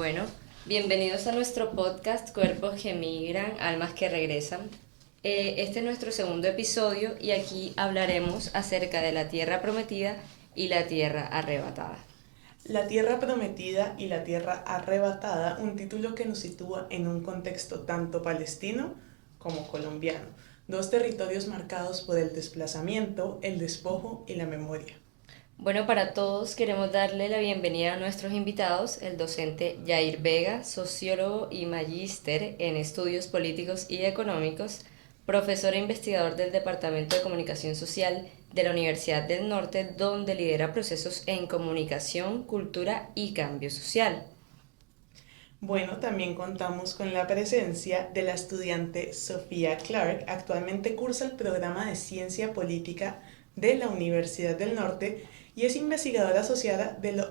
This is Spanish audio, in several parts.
Bueno, bienvenidos a nuestro podcast Cuerpos que Migran, Almas que Regresan. Este es nuestro segundo episodio y aquí hablaremos acerca de la tierra prometida y la tierra arrebatada. La tierra prometida y la tierra arrebatada, un título que nos sitúa en un contexto tanto palestino como colombiano, dos territorios marcados por el desplazamiento, el despojo y la memoria. Bueno, para todos queremos darle la bienvenida a nuestros invitados, el docente Yair Vega, sociólogo y magíster en estudios políticos y económicos, profesor e investigador del Departamento de Comunicación Social de la Universidad del Norte, donde lidera procesos en comunicación, cultura y cambio social. Bueno, también contamos con la presencia de la estudiante Sofía Clark. Actualmente cursa el programa de Ciencia Política de la Universidad del Norte y es investigadora asociada del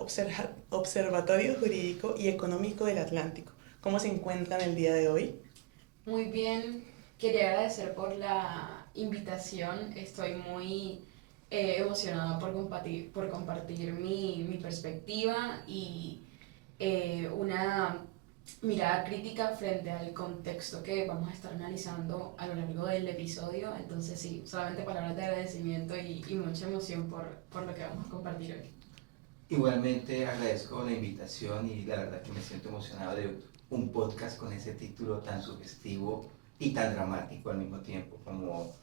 Observatorio Jurídico y Económico del Atlántico. ¿Cómo se encuentra en el día de hoy? Muy bien, quería agradecer por la invitación. Estoy muy emocionada por compartir mi perspectiva y una mirada crítica frente al contexto que vamos a estar analizando a lo largo del episodio. Entonces sí, solamente palabras de agradecimiento y mucha emoción por lo que vamos a compartir hoy. Igualmente agradezco la invitación y la verdad que me siento emocionado de un podcast con ese título tan sugestivo y tan dramático al mismo tiempo, como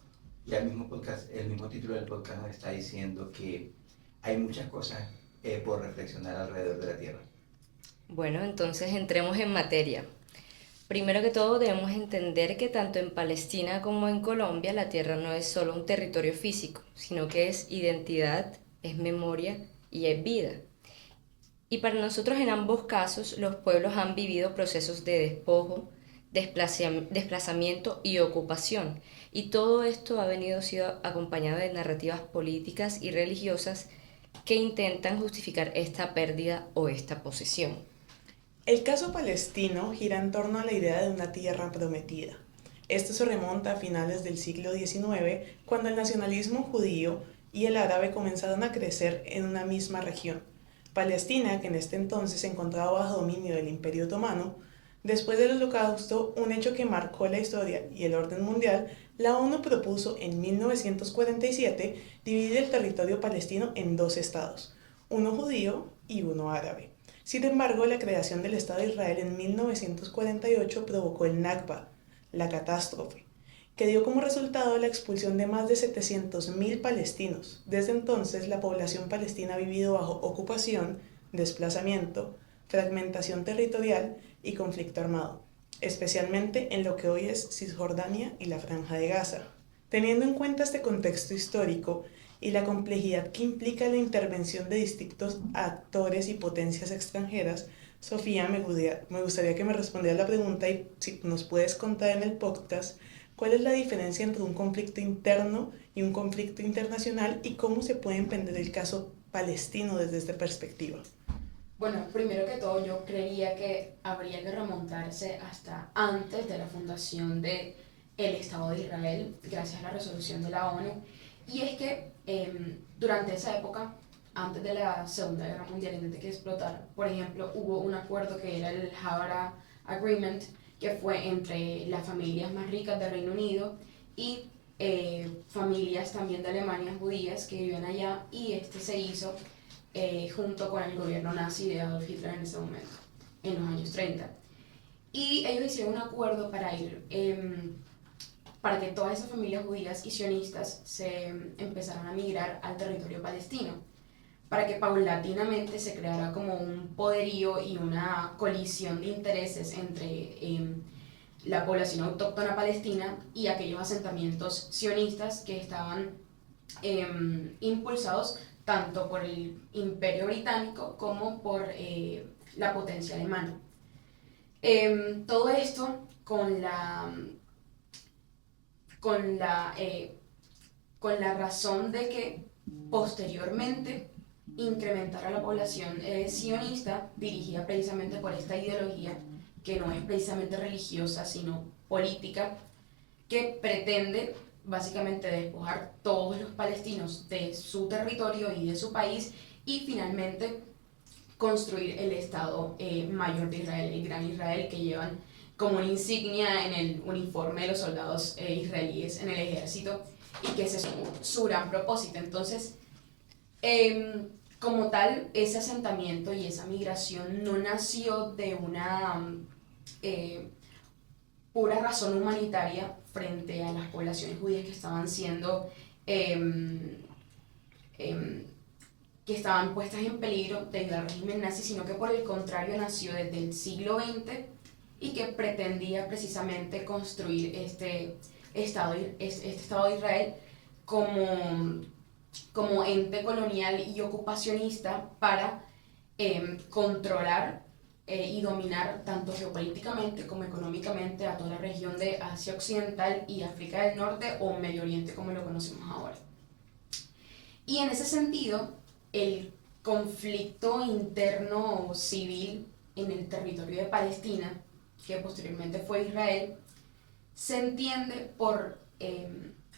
ya el mismo título del podcast nos está diciendo que hay muchas cosas por reflexionar alrededor de la Tierra. Bueno, entonces entremos en materia. Primero que todo debemos entender que tanto en Palestina como en Colombia la tierra no es solo un territorio físico, sino que es identidad, es memoria y es vida. Y para nosotros en ambos casos los pueblos han vivido procesos de despojo, desplazamiento y ocupación. Y todo esto ha venido sido acompañado de narrativas políticas y religiosas que intentan justificar esta pérdida o esta posesión. El caso palestino gira en torno a la idea de una tierra prometida. Esto se remonta a finales del siglo XIX, cuando el nacionalismo judío y el árabe comenzaron a crecer en una misma región. Palestina, que en este entonces se encontraba bajo dominio del Imperio Otomano, después del Holocausto, un hecho que marcó la historia y el orden mundial, la ONU propuso en 1947 dividir el territorio palestino en dos estados, uno judío y uno árabe. Sin embargo, la creación del Estado de Israel en 1948 provocó el Nakba, la catástrofe, que dio como resultado la expulsión de más de 700.000 palestinos. Desde entonces, la población palestina ha vivido bajo ocupación, desplazamiento, fragmentación territorial y conflicto armado, especialmente en lo que hoy es Cisjordania y la Franja de Gaza. Teniendo en cuenta este contexto histórico y la complejidad que implica la intervención de distintos actores y potencias extranjeras, Sofía, me gustaría que me respondieras la pregunta y si nos puedes contar en el podcast cuál es la diferencia entre un conflicto interno y un conflicto internacional y cómo se puede entender el caso palestino desde esta perspectiva. Bueno, primero que todo yo creería que habría que remontarse hasta antes de la fundación de el Estado de Israel, gracias a la resolución de la ONU, y es que durante esa época, antes de la Segunda Guerra Mundial, antes de que explotara, por ejemplo, hubo un acuerdo que era el Havara Agreement, que fue entre las familias más ricas del Reino Unido y familias también de Alemania judías que vivían allá, y este se hizo junto con el gobierno nazi de Adolf Hitler en ese momento, en los años 30. Y ellos hicieron un acuerdo para que todas esas familias judías y sionistas se empezaran a migrar al territorio palestino, para que paulatinamente se creara como un poderío y una colisión de intereses entre la población autóctona palestina y aquellos asentamientos sionistas que estaban impulsados tanto por el Imperio Británico como por la potencia alemana. Todo esto con la, eh, con la razón de que posteriormente incrementara la población sionista dirigida precisamente por esta ideología que no es precisamente religiosa sino política, que pretende básicamente despojar todos los palestinos de su territorio y de su país y finalmente construir el Estado Mayor de Israel, el Gran Israel, que llevan como una insignia en el uniforme de los soldados israelíes en el ejército, y que ese es su gran propósito. Entonces, como tal, ese asentamiento y esa migración no nació de una pura razón humanitaria frente a las poblaciones judías que estaban siendo que estaban puestas en peligro debido al régimen nazi, sino que por el contrario nació desde el siglo XX y que pretendía precisamente construir este Estado de Israel como ente colonial y ocupacionista para controlar y dominar tanto geopolíticamente como económicamente a toda la región de Asia Occidental y África del Norte, o Medio Oriente como lo conocemos ahora. Y en ese sentido, el conflicto interno civil en el territorio de Palestina, que posteriormente fue Israel, se entiende por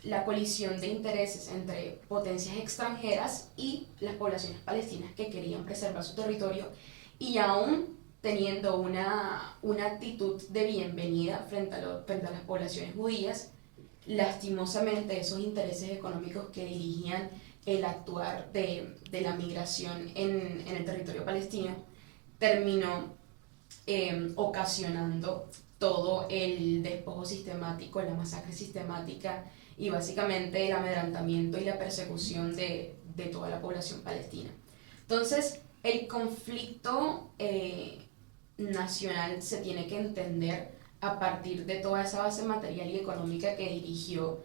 la colisión de intereses entre potencias extranjeras y las poblaciones palestinas que querían preservar su territorio, y aún teniendo una actitud de bienvenida frente a las poblaciones judías, lastimosamente esos intereses económicos que dirigían el actuar de la migración en el territorio palestino terminó ocasionando todo el despojo sistemático, la masacre sistemática y básicamente el amedrentamiento y la persecución de toda la población palestina. Entonces, el conflicto nacional se tiene que entender a partir de toda esa base material y económica que dirigió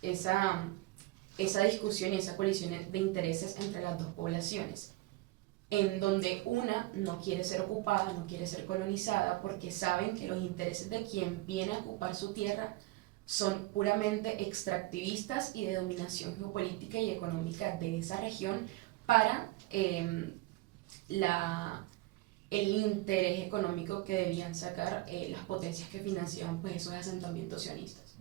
esa discusión y esa colisión de intereses entre las dos poblaciones, en donde una no quiere ser ocupada, no quiere ser colonizada, porque saben que los intereses de quien viene a ocupar su tierra son puramente extractivistas y de dominación geopolítica y económica de esa región para el interés económico que debían sacar las potencias que financiaban pues esos asentamientos sionistas.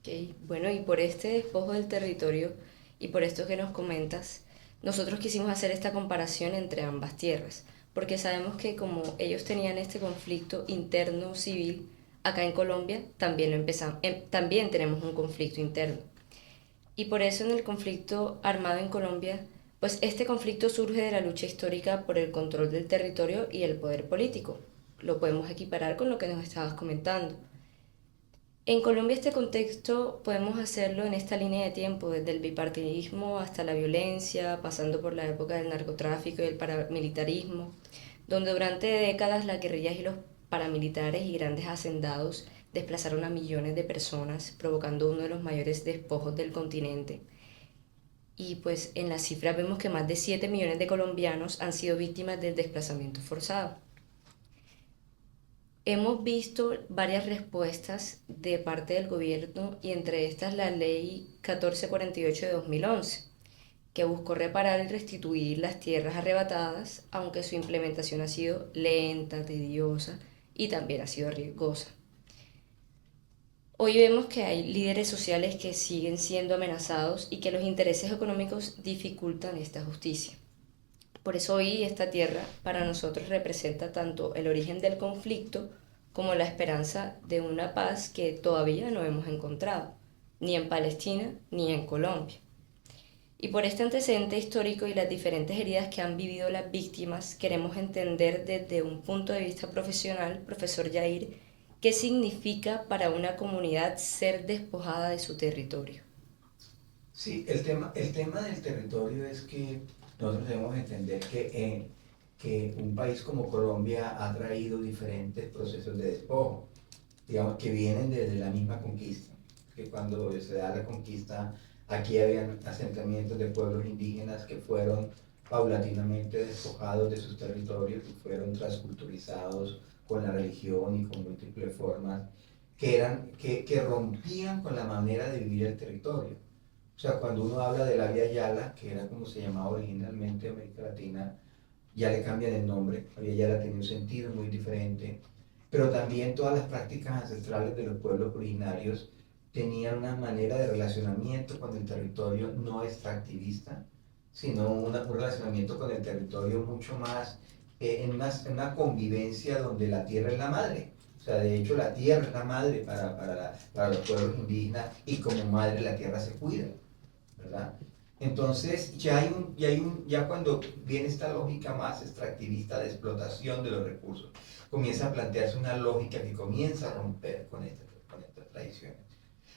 Okay. Bueno, y por este despojo del territorio y por esto que nos comentas, nosotros quisimos hacer esta comparación entre ambas tierras, porque sabemos que como ellos tenían este conflicto interno civil, acá en Colombia también tenemos un conflicto interno. Y por eso en el conflicto armado en Colombia, pues este conflicto surge de la lucha histórica por el control del territorio y el poder político. Lo podemos equiparar con lo que nos estabas comentando. En Colombia este contexto podemos hacerlo en esta línea de tiempo, desde el bipartidismo hasta la violencia, pasando por la época del narcotráfico y el paramilitarismo, donde durante décadas las guerrillas y los paramilitares y grandes hacendados desplazaron a millones de personas, provocando uno de los mayores despojos del continente. Y pues en las cifras vemos que más de 7 millones de colombianos han sido víctimas del desplazamiento forzado. Hemos visto varias respuestas de parte del gobierno y entre estas la ley 1448 de 2011, que buscó reparar y restituir las tierras arrebatadas, aunque su implementación ha sido lenta, tediosa y también ha sido riesgosa. Hoy vemos que hay líderes sociales que siguen siendo amenazados y que los intereses económicos dificultan esta justicia. Por eso hoy esta tierra para nosotros representa tanto el origen del conflicto como la esperanza de una paz que todavía no hemos encontrado, ni en Palestina ni en Colombia. Y por este antecedente histórico y las diferentes heridas que han vivido las víctimas, queremos entender desde un punto de vista profesional, profesor Yair, qué significa para una comunidad ser despojada de su territorio. Sí, el tema del territorio es que nosotros debemos entender que un país como Colombia ha traído diferentes procesos de despojo, digamos que vienen desde la misma conquista, que cuando se da la conquista aquí habían asentamientos de pueblos indígenas que fueron paulatinamente despojados de sus territorios y fueron transculturizados con la religión y con múltiples formas que rompían con la manera de vivir el territorio. O sea, cuando uno habla de la Vía Yala, que era como se llamaba originalmente en América Latina, ya le cambian el nombre. La Vía Yala tenía un sentido muy diferente, pero también todas las prácticas ancestrales de los pueblos originarios tenían una manera de relacionamiento con el territorio no extractivista, sino un relacionamiento con el territorio mucho más en una convivencia donde la tierra es la madre. O sea, de hecho la tierra es la madre para los pueblos indígenas y como madre la tierra se cuida, ¿verdad? Entonces ya cuando viene esta lógica más extractivista de explotación de los recursos, comienza a plantearse una lógica que comienza a romper con estas tradiciones.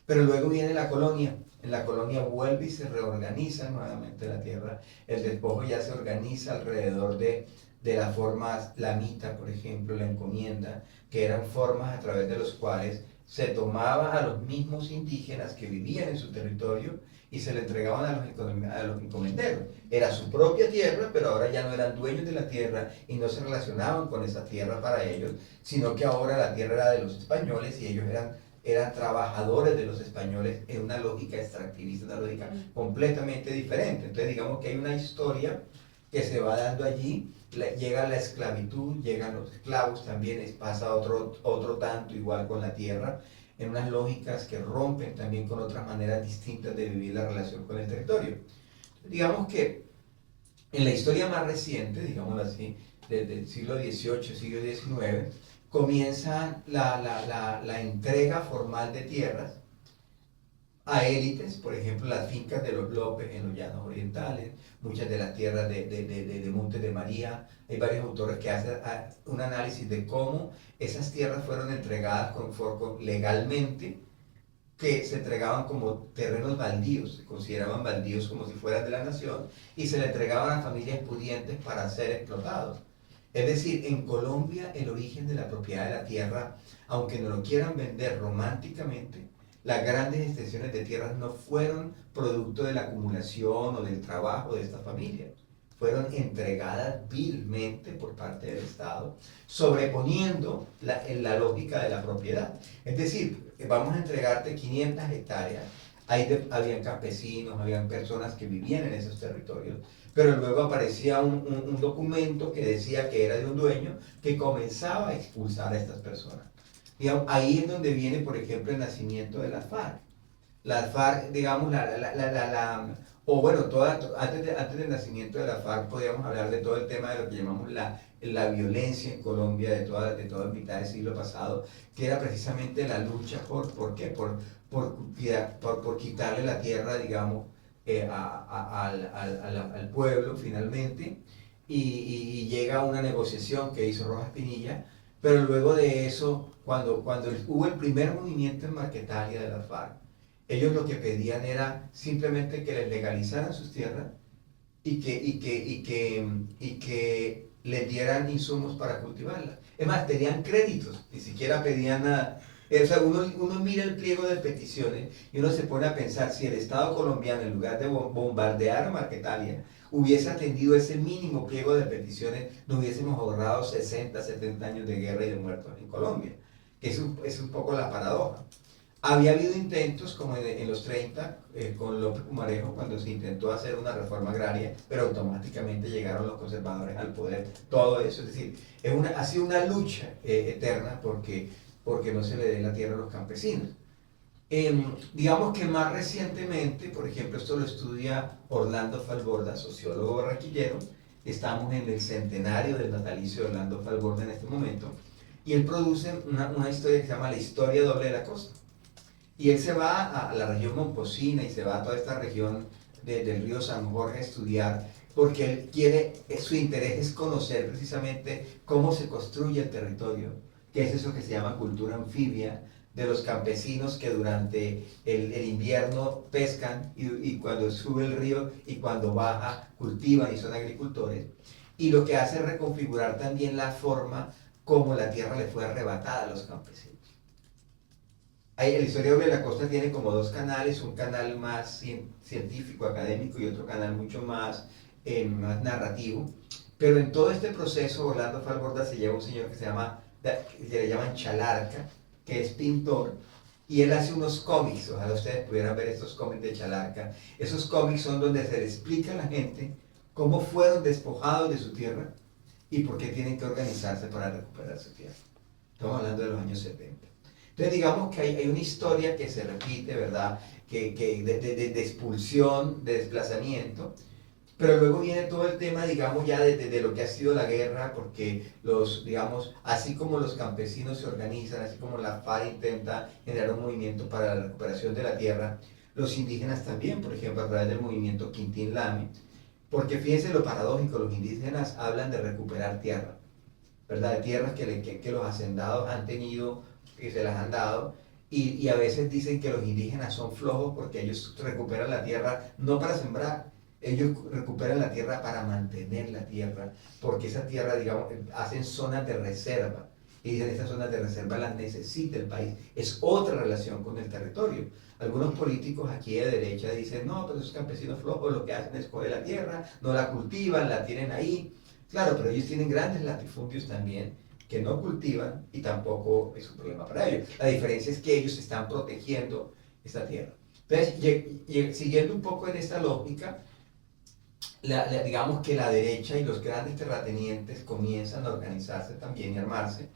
Pero luego viene la colonia. En la colonia vuelve y se reorganiza nuevamente la tierra. El despojo ya se organiza alrededor de las formas, la mita, por ejemplo, la encomienda, que eran formas a través de los cuales se tomaba a los mismos indígenas que vivían en su territorio y se le entregaban a los encomenderos. Era su propia tierra, pero ahora ya no eran dueños de la tierra y no se relacionaban con esa tierra para ellos, sino que ahora la tierra era de los españoles y ellos eran trabajadores de los españoles en una lógica extractivista, una lógica completamente diferente. Entonces digamos que hay una historia que se va dando allí, llega la esclavitud, llegan los esclavos, también pasa otro tanto igual con la tierra, en unas lógicas que rompen también con otras maneras distintas de vivir la relación con el territorio. Digamos que en la historia más reciente, digámoslo así, desde el siglo XVIII, siglo XIX, comienza la entrega formal de tierras a élites, por ejemplo las fincas de los López en los llanos orientales, muchas de las tierras de Montes de María. Hay varios autores que hacen un análisis de cómo esas tierras fueron entregadas legalmente, que se entregaban como terrenos baldíos, se consideraban baldíos como si fueran de la nación, y se le entregaban a familias pudientes para ser explotados. Es decir, en Colombia el origen de la propiedad de la tierra, aunque no lo quieran vender románticamente, las grandes extensiones de tierras no fueron producto de la acumulación o del trabajo de estas familias. Fueron entregadas vilmente por parte del Estado, sobreponiendo la lógica de la propiedad. Es decir, vamos a entregarte 500 hectáreas, habían campesinos, habían personas que vivían en esos territorios, pero luego aparecía un documento que decía que era de un dueño que comenzaba a expulsar a estas personas. Digamos, ahí es donde viene, por ejemplo, el nacimiento de las FARC. Las FARC, digamos, o bueno, antes del nacimiento de la FARC podríamos hablar de todo el tema de lo que llamamos la violencia en Colombia de toda mitad del siglo pasado, que era precisamente la lucha ¿por qué? Por quitarle la tierra, digamos, al pueblo finalmente, y llega una negociación que hizo Rojas Pinilla, pero luego de eso, cuando hubo el primer movimiento en Marquetalia de la FARC, ellos lo que pedían era simplemente que les legalizaran sus tierras y que les dieran insumos para cultivarlas. Es más, pedían créditos, ni siquiera pedían nada. O sea, uno mira el pliego de peticiones y uno se pone a pensar si el Estado colombiano, en lugar de bombardear Marquetalia, hubiese atendido ese mínimo pliego de peticiones, no hubiésemos ahorrado 60, 70 años de guerra y de muertos en Colombia. Es un poco la paradoja. Había habido intentos, como en los 30, con López Pumarejo, cuando se intentó hacer una reforma agraria, pero automáticamente llegaron los conservadores al poder. Todo eso, es decir, ha sido una lucha eterna porque no se le dé la tierra a los campesinos. Digamos que más recientemente, por ejemplo, esto lo estudia Orlando Falborda, sociólogo barranquillero. Estamos en el centenario del natalicio de Orlando Falborda en este momento, y él produce una historia que se llama La Historia Doble de la Costa. Y él se va a la región momposina y se va a toda esta región del río San Jorge a estudiar, porque él su interés es conocer precisamente cómo se construye el territorio, que es eso que se llama cultura anfibia, de los campesinos que durante el invierno pescan y cuando sube el río y cuando baja cultivan y son agricultores. Y lo que hace es reconfigurar también la forma como la tierra le fue arrebatada a los campesinos. La Historia de la Costa tiene como dos canales, un canal más científico, académico, y otro canal mucho más narrativo. Pero en todo este proceso, Orlando Falborda se lleva un señor que le llaman Chalarca, que es pintor, y él hace unos cómics. Ojalá ustedes pudieran ver estos cómics de Chalarca. Esos cómics son donde se le explica a la gente cómo fueron despojados de su tierra y por qué tienen que organizarse para recuperar su tierra. Estamos hablando de los años 70. Entonces digamos que hay una historia que se repite, ¿verdad? De expulsión, de desplazamiento, Pero luego viene todo el tema, digamos, ya de lo que ha sido la guerra, porque digamos, así como los campesinos se organizan, así como la FARC intenta generar un movimiento para la recuperación de la tierra, los indígenas también, por ejemplo, a través del movimiento Quintín Lame, porque fíjense lo paradójico, los indígenas hablan de recuperar tierra, ¿verdad? De tierras que los hacendados han tenido, que se las han dado, y a veces dicen que los indígenas son flojos porque ellos recuperan la tierra no para sembrar, ellos recuperan la tierra para mantener la tierra, porque esa tierra, digamos, hacen zonas de reserva, y dicen esas zonas de reserva las necesita el país, es otra relación con el territorio. Algunos políticos aquí de derecha dicen, no, pero esos campesinos flojos lo que hacen es coger la tierra, no la cultivan, la tienen ahí. Claro, pero ellos tienen grandes latifundios también que no cultivan y tampoco es un problema para ellos. La diferencia es que ellos están protegiendo esta tierra. Entonces, siguiendo un poco en esta lógica, digamos que la derecha y los grandes terratenientes comienzan a organizarse también y armarse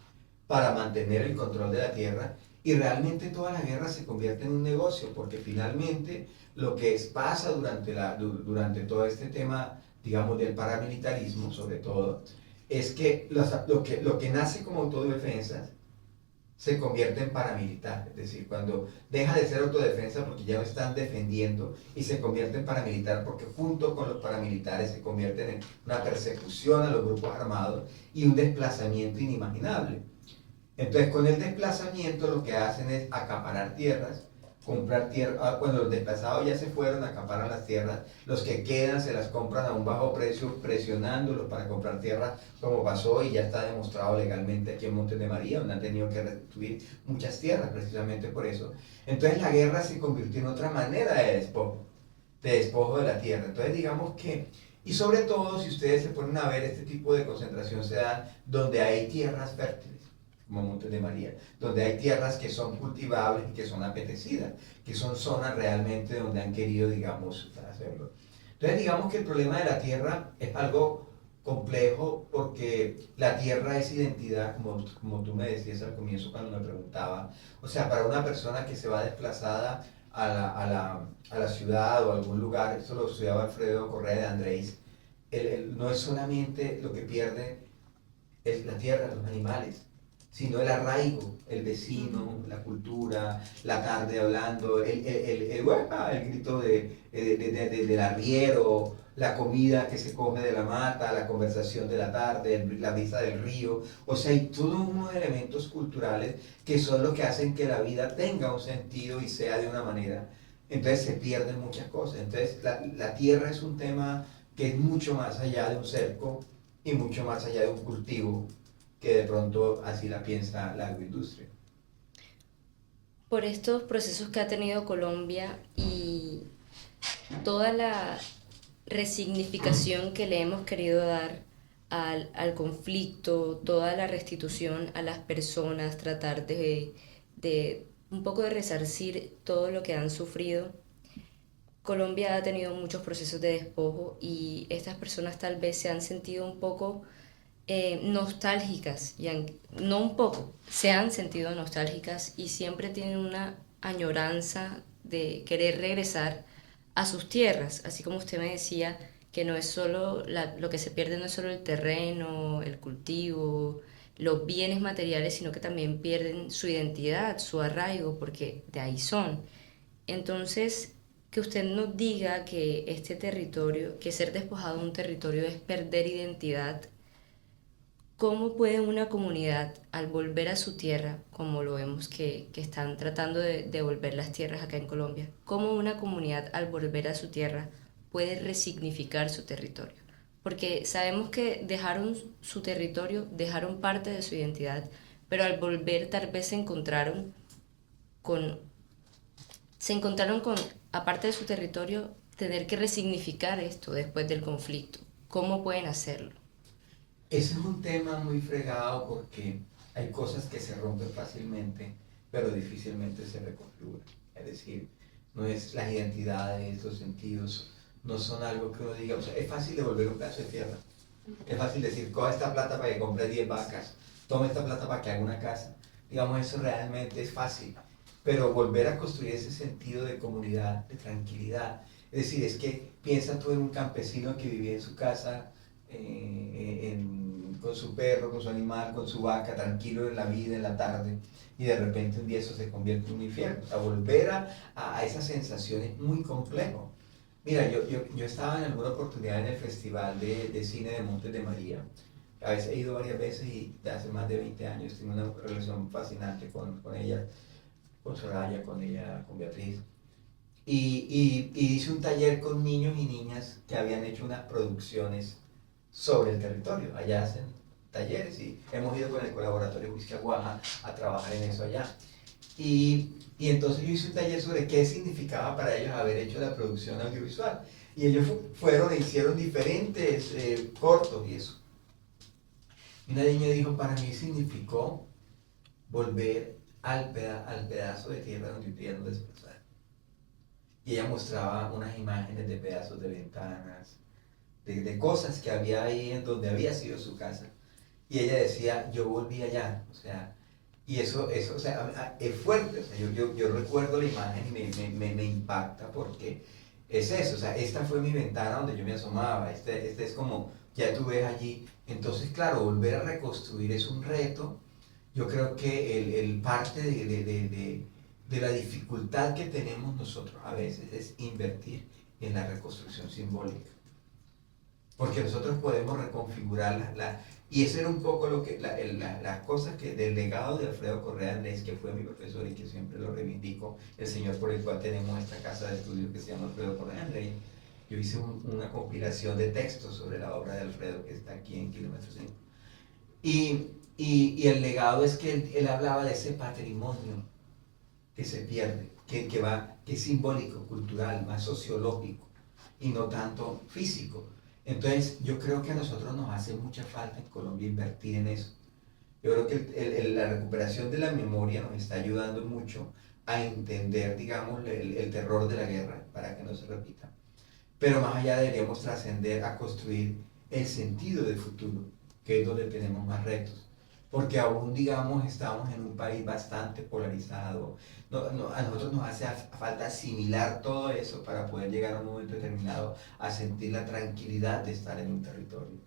para mantener el control de la tierra, y realmente toda la guerra se convierte en un negocio, porque finalmente lo que pasa durante todo este tema, digamos, del paramilitarismo sobre todo, es que lo que nace como autodefensa se convierte en paramilitar, es decir, cuando deja de ser autodefensa porque ya no están defendiendo y se convierte en paramilitar porque junto con los paramilitares se convierten en una persecución a los grupos armados y un desplazamiento inimaginable. Entonces, con el desplazamiento lo que hacen es acaparar tierras, comprar tierra. Cuando los desplazados ya se fueron, acaparan las tierras, los que quedan se las compran a un bajo precio, presionándolos para comprar tierra, como pasó y ya está demostrado legalmente aquí en Montes de María, donde han tenido que restituir muchas tierras precisamente por eso. Entonces, la guerra se convirtió en otra manera de despojo de la tierra. Entonces, digamos que, y sobre todo, si ustedes se ponen a ver, este tipo de concentración se da donde hay tierras fértiles, como Montes de María, donde hay tierras que son cultivables y que son apetecidas, que son zonas realmente donde han querido, digamos, hacerlo. Entonces, digamos que el problema de la tierra es algo complejo porque la tierra es identidad, como tú me decías al comienzo cuando me preguntaba. O sea, para una persona que se va desplazada a la ciudad o a algún lugar, esto lo estudiaba Alfredo Correa de Andrés, no es solamente lo que pierde es la tierra, los animales, sino el arraigo, el vecino, la cultura, la tarde hablando, el grito del arriero, la comida que se come de la mata, la conversación de la tarde, la brisa del río. O sea, hay todos unos elementos culturales que son los que hacen que la vida tenga un sentido y sea de una manera. Entonces se pierden muchas cosas. Entonces la tierra es un tema que es mucho más allá de un cerco y mucho más allá de un cultivo, que de pronto así la piensa la agroindustria. Por estos procesos que ha tenido Colombia y toda la resignificación que le hemos querido dar al conflicto, toda la restitución a las personas, tratar de un poco de resarcir todo lo que han sufrido. Colombia ha tenido muchos procesos de despojo y estas personas tal vez se han sentido un poco nostálgicas, no un poco, se han sentido nostálgicas y siempre tienen una añoranza de querer regresar a sus tierras, así como usted me decía que no es solo lo que se pierde, no es solo el terreno, el cultivo, los bienes materiales, sino que también pierden su identidad, su arraigo, porque de ahí son. Entonces, que usted nos diga que este territorio, que ser despojado de un territorio es perder identidad. ¿Cómo puede una comunidad, al volver a su tierra, como lo vemos que están tratando de devolver las tierras acá en Colombia, cómo una comunidad al volver a su tierra puede resignificar su territorio? Porque sabemos que dejaron su territorio, dejaron parte de su identidad, pero al volver tal vez con, se encontraron con, aparte de su territorio, tener que resignificar esto después del conflicto. ¿Cómo pueden hacerlo? Ese es un tema muy fregado porque hay cosas que se rompen fácilmente, pero difícilmente se reconfiguran. Es decir, no es las identidades, los sentidos, no son algo que uno diga, o sea, es fácil devolver un pedazo de tierra. Es fácil decir, coja esta plata para que compre 10 vacas, toma esta plata para que haga una casa. Digamos, eso realmente es fácil. Pero volver a construir ese sentido de comunidad, de tranquilidad, Es decir, es que piensa tú en un campesino que vivía en su casa, con su perro, con su animal, con su vaca, tranquilo en la vida, en la tarde, y de repente un día eso se convierte en un infierno. O sea, volver a esa sensación es muy complejo. Mira, yo estaba en alguna oportunidad en el Festival de Cine de Montes de María. A veces he ido varias veces y de hace más de 20 años tengo una relación fascinante con ella, con Soraya, con ella, con Beatriz. Y hice un taller con niños y niñas que habían hecho unas producciones sobre el territorio. Allá hacen talleres y hemos ido con el colaboratorio Huizquiaguaja a trabajar en eso allá. Y entonces yo hice un taller sobre qué significaba para ellos haber hecho la producción audiovisual. Y ellos fueron e hicieron diferentes cortos y eso. Y una niña dijo, para mí significó volver al pedazo de tierra donde pudieron desplazar. Y ella mostraba unas imágenes de pedazos de ventanas, de cosas que había ahí en donde había sido su casa. Y ella decía, yo volví allá, o sea, y eso o sea, es fuerte, o sea, yo recuerdo la imagen y me impacta porque es eso, o sea, esta fue mi ventana donde yo me asomaba, este es como, ya tú ves allí, entonces claro, volver a reconstruir es un reto, yo creo que el parte de la dificultad que tenemos nosotros a veces es invertir en la reconstrucción simbólica, porque nosotros podemos reconfigurar y eso era un poco lo que, las cosas que del legado de Alfredo Correa Andrés, que fue mi profesor y que siempre lo reivindico, el señor por el cual tenemos esta casa de estudio que se llama Alfredo Correa Andrés. Yo hice una compilación de textos sobre la obra de Alfredo que está aquí en Kilómetro 5. Y el legado es que él hablaba de ese patrimonio que se pierde, que es simbólico, cultural, más sociológico y no tanto físico. Entonces yo creo que a nosotros nos hace mucha falta en Colombia invertir en eso. Yo creo que la recuperación de la memoria nos está ayudando mucho a entender, digamos, el terror de la guerra para que no se repita. Pero más allá deberíamos trascender a construir el sentido del futuro, que es donde tenemos más retos. Porque aún, digamos, estamos en un país bastante polarizado. A nosotros nos hace falta asimilar todo eso para poder llegar a un momento determinado a sentir la tranquilidad de estar en un territorio.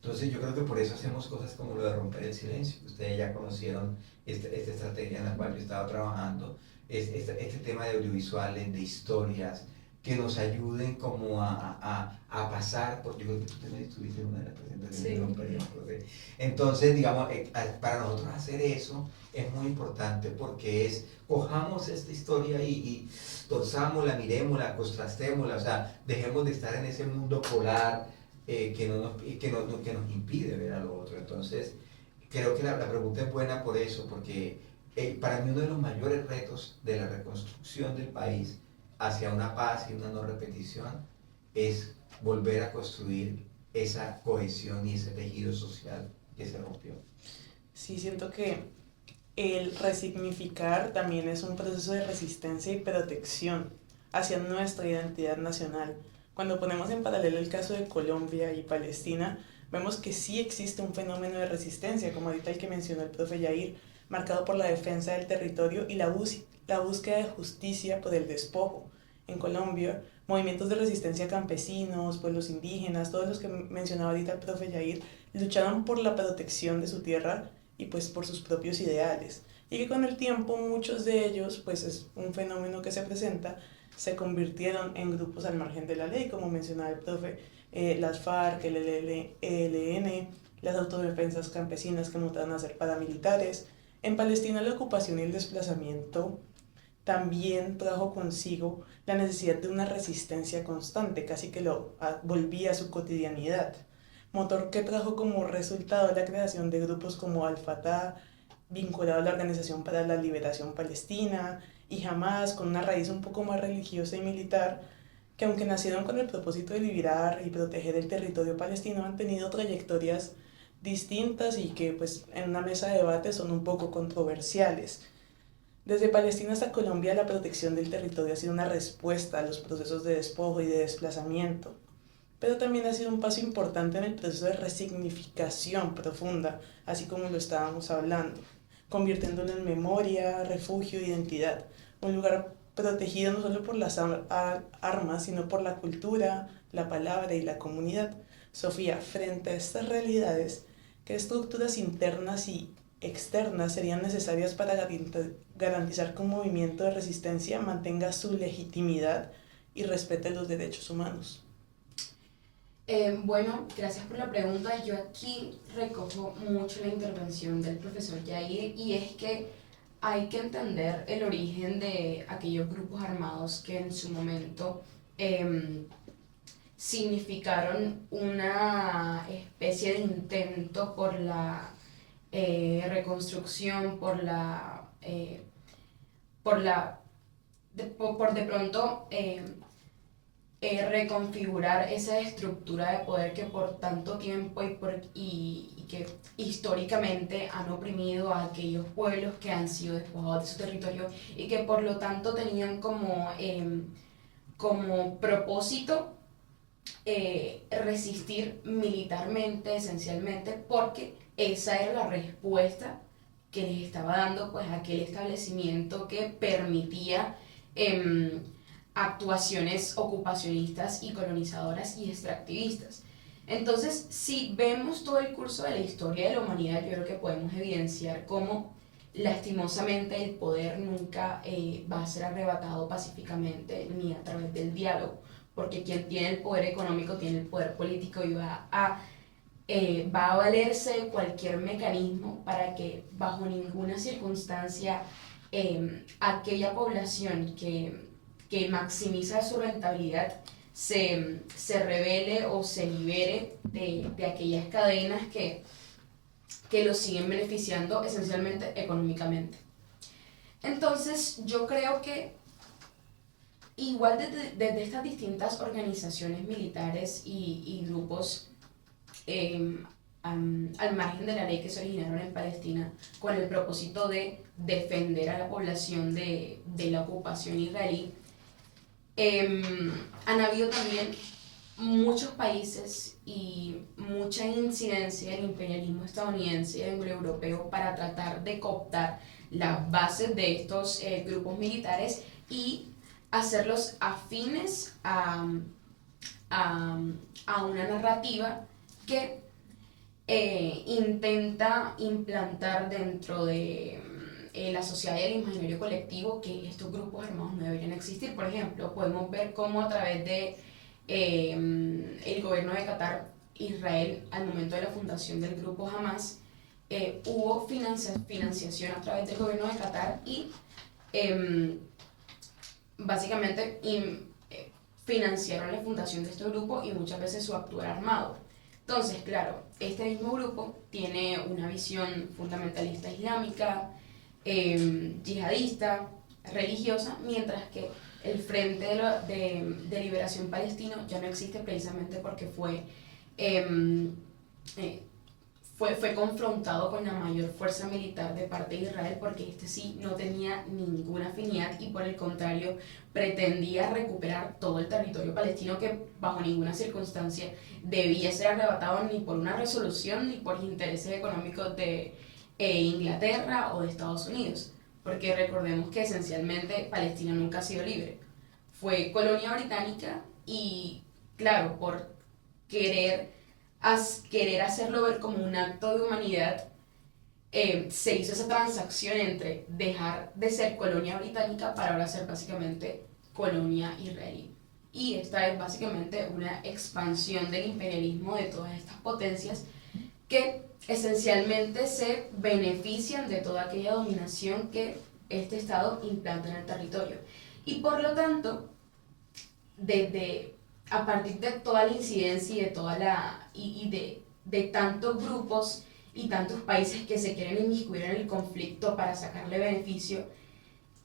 Entonces yo creo que por eso hacemos cosas como lo de romper el silencio. Ustedes ya conocieron esta estrategia en la cual yo estaba trabajando, este tema de audiovisuales, de historias, que nos ayuden como a pasar, porque yo creo que tú también estuviste en una de las presentaciones de romper el silencio. Entonces, digamos, para nosotros hacer eso es muy importante porque cojamos esta historia y torzámosla, miremosla, contrastémosla, o sea, dejemos de estar en ese mundo polar que nos impide ver a lo otro. Entonces, creo que la pregunta es buena por eso, porque para mí uno de los mayores retos de la reconstrucción del país hacia una paz y una no repetición es volver a construir esa cohesión y ese tejido social que se rompió. Sí, siento que el resignificar también es un proceso de resistencia y protección hacia nuestra identidad nacional. Cuando ponemos en paralelo el caso de Colombia y Palestina, vemos que sí existe un fenómeno de resistencia, como ahorita el que mencionó el profe Yair, marcado por la defensa del territorio y la búsqueda de justicia por el despojo. En Colombia, movimientos de resistencia campesinos, pueblos indígenas, todos los que mencionaba ahorita el profe Yair, lucharon por la protección de su tierra y pues por sus propios ideales. Y que con el tiempo muchos de ellos, pues es un fenómeno que se presenta, se convirtieron en grupos al margen de la ley, como mencionaba el profe, las FARC, el ELN, las autodefensas campesinas que mutaron a ser paramilitares. En Palestina la ocupación y el desplazamiento también trajo consigo la necesidad de una resistencia constante, casi que lo volvía a su cotidianidad, motor que trajo como resultado la creación de grupos como Al-Fatah, vinculado a la Organización para la Liberación Palestina, y Hamas, con una raíz un poco más religiosa y militar, que aunque nacieron con el propósito de liberar y proteger el territorio palestino, han tenido trayectorias distintas y que pues en una mesa de debate son un poco controversiales. Desde Palestina hasta Colombia, la protección del territorio ha sido una respuesta a los procesos de despojo y de desplazamiento, pero también ha sido un paso importante en el proceso de resignificación profunda, así como lo estábamos hablando, convirtiéndolo en memoria, refugio, identidad, un lugar protegido no solo por las armas, sino por la cultura, la palabra y la comunidad. Sofía, frente a estas realidades, ¿qué estructuras internas y externas serían necesarias para garantizar que un movimiento de resistencia mantenga su legitimidad y respete los derechos humanos? Bueno, gracias por la pregunta. Yo aquí recojo mucho la intervención del profesor Yair, y es que hay que entender el origen de aquellos grupos armados que en su momento significaron una especie de intento por la reconstrucción, por de pronto reconfigurar esa estructura de poder que por tanto tiempo y que históricamente han oprimido a aquellos pueblos que han sido despojados de su territorio y que por lo tanto tenían como propósito resistir militarmente esencialmente, porque esa era la respuesta que les estaba dando pues aquel establecimiento que permitía actuaciones ocupacionistas y colonizadoras y extractivistas. Entonces, si vemos todo el curso de la historia de la humanidad, yo creo que podemos evidenciar cómo lastimosamente el poder nunca va a ser arrebatado pacíficamente ni a través del diálogo, porque quien tiene el poder económico tiene el poder político y va a valerse de cualquier mecanismo para que bajo ninguna circunstancia aquella población que maximiza su rentabilidad se revele o se libere de aquellas cadenas que lo siguen beneficiando esencialmente económicamente. Entonces yo creo que igual desde estas distintas organizaciones militares y grupos al margen de la ley que se originaron en Palestina con el propósito de defender a la población de la ocupación israelí, han habido también muchos países y mucha incidencia del imperialismo estadounidense y del europeo para tratar de cooptar las bases de estos grupos militares y hacerlos afines a una narrativa que intenta implantar dentro de la sociedad y el imaginario colectivo que estos grupos armados no deberían existir. Por ejemplo, podemos ver cómo a través de el gobierno de Qatar, Israel, al momento de la fundación del grupo Hamas, hubo financiación a través del gobierno de Qatar y básicamente financiaron la fundación de este grupo y muchas veces su actuar armado. Entonces, claro, este mismo grupo tiene una visión fundamentalista islámica, yihadista, religiosa, mientras que el Frente de Liberación Palestino ya no existe precisamente porque fue confrontado con la mayor fuerza militar de parte de Israel, porque este sí no tenía ninguna afinidad y por el contrario pretendía recuperar todo el territorio palestino que bajo ninguna circunstancia debía ser arrebatado ni por una resolución ni por intereses económicos de Inglaterra o de Estados Unidos, porque recordemos que esencialmente Palestina nunca ha sido libre, fue colonia británica y claro, por querer hacerlo ver como un acto de humanidad, se hizo esa transacción entre dejar de ser colonia británica para ahora ser básicamente colonia israelí. Y esta es básicamente una expansión del imperialismo de todas estas potencias que esencialmente se benefician de toda aquella dominación que este Estado implanta en el territorio. Y por lo tanto, a partir de toda la incidencia y de de tantos grupos y tantos países que se quieren inmiscuir en el conflicto para sacarle beneficio,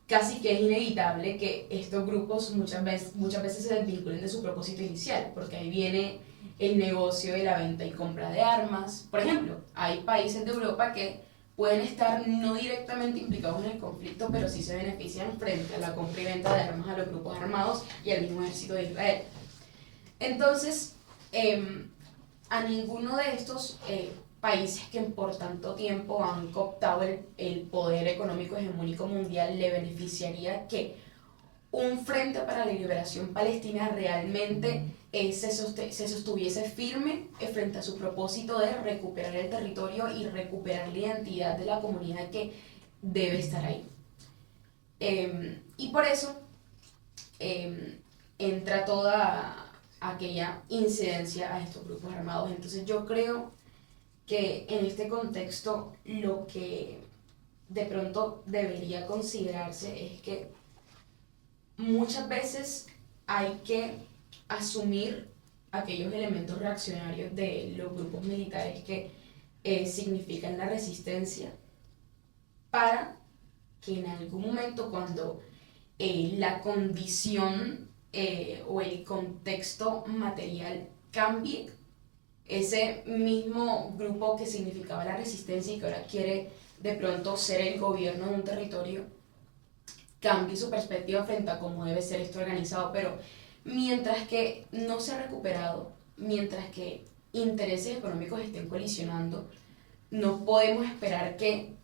casi que es inevitable que estos grupos muchas veces se desvinculen de su propósito inicial, porque ahí viene el negocio de la venta y compra de armas. Por ejemplo, hay países de Europa que pueden estar no directamente implicados en el conflicto, pero sí se benefician frente a la compra y venta de armas a los grupos armados y al mismo ejército de Israel. Entonces, a ninguno de estos países que por tanto tiempo han cooptado el poder económico hegemónico mundial le beneficiaría que un frente para la liberación palestina realmente se sostuviese firme frente a su propósito de recuperar el territorio y recuperar la identidad de la comunidad que debe estar ahí. Y por eso entra toda aquella incidencia a estos grupos armados. Entonces yo creo que en este contexto lo que de pronto debería considerarse es que muchas veces hay que asumir aquellos elementos reaccionarios de los grupos militares que significan la resistencia para que en algún momento cuando la condición o el contexto material cambie, ese mismo grupo que significaba la resistencia y que ahora quiere de pronto ser el gobierno de un territorio, cambie su perspectiva frente a cómo debe ser esto organizado. Pero mientras que no se ha recuperado, mientras que intereses económicos estén colisionando, no podemos esperar que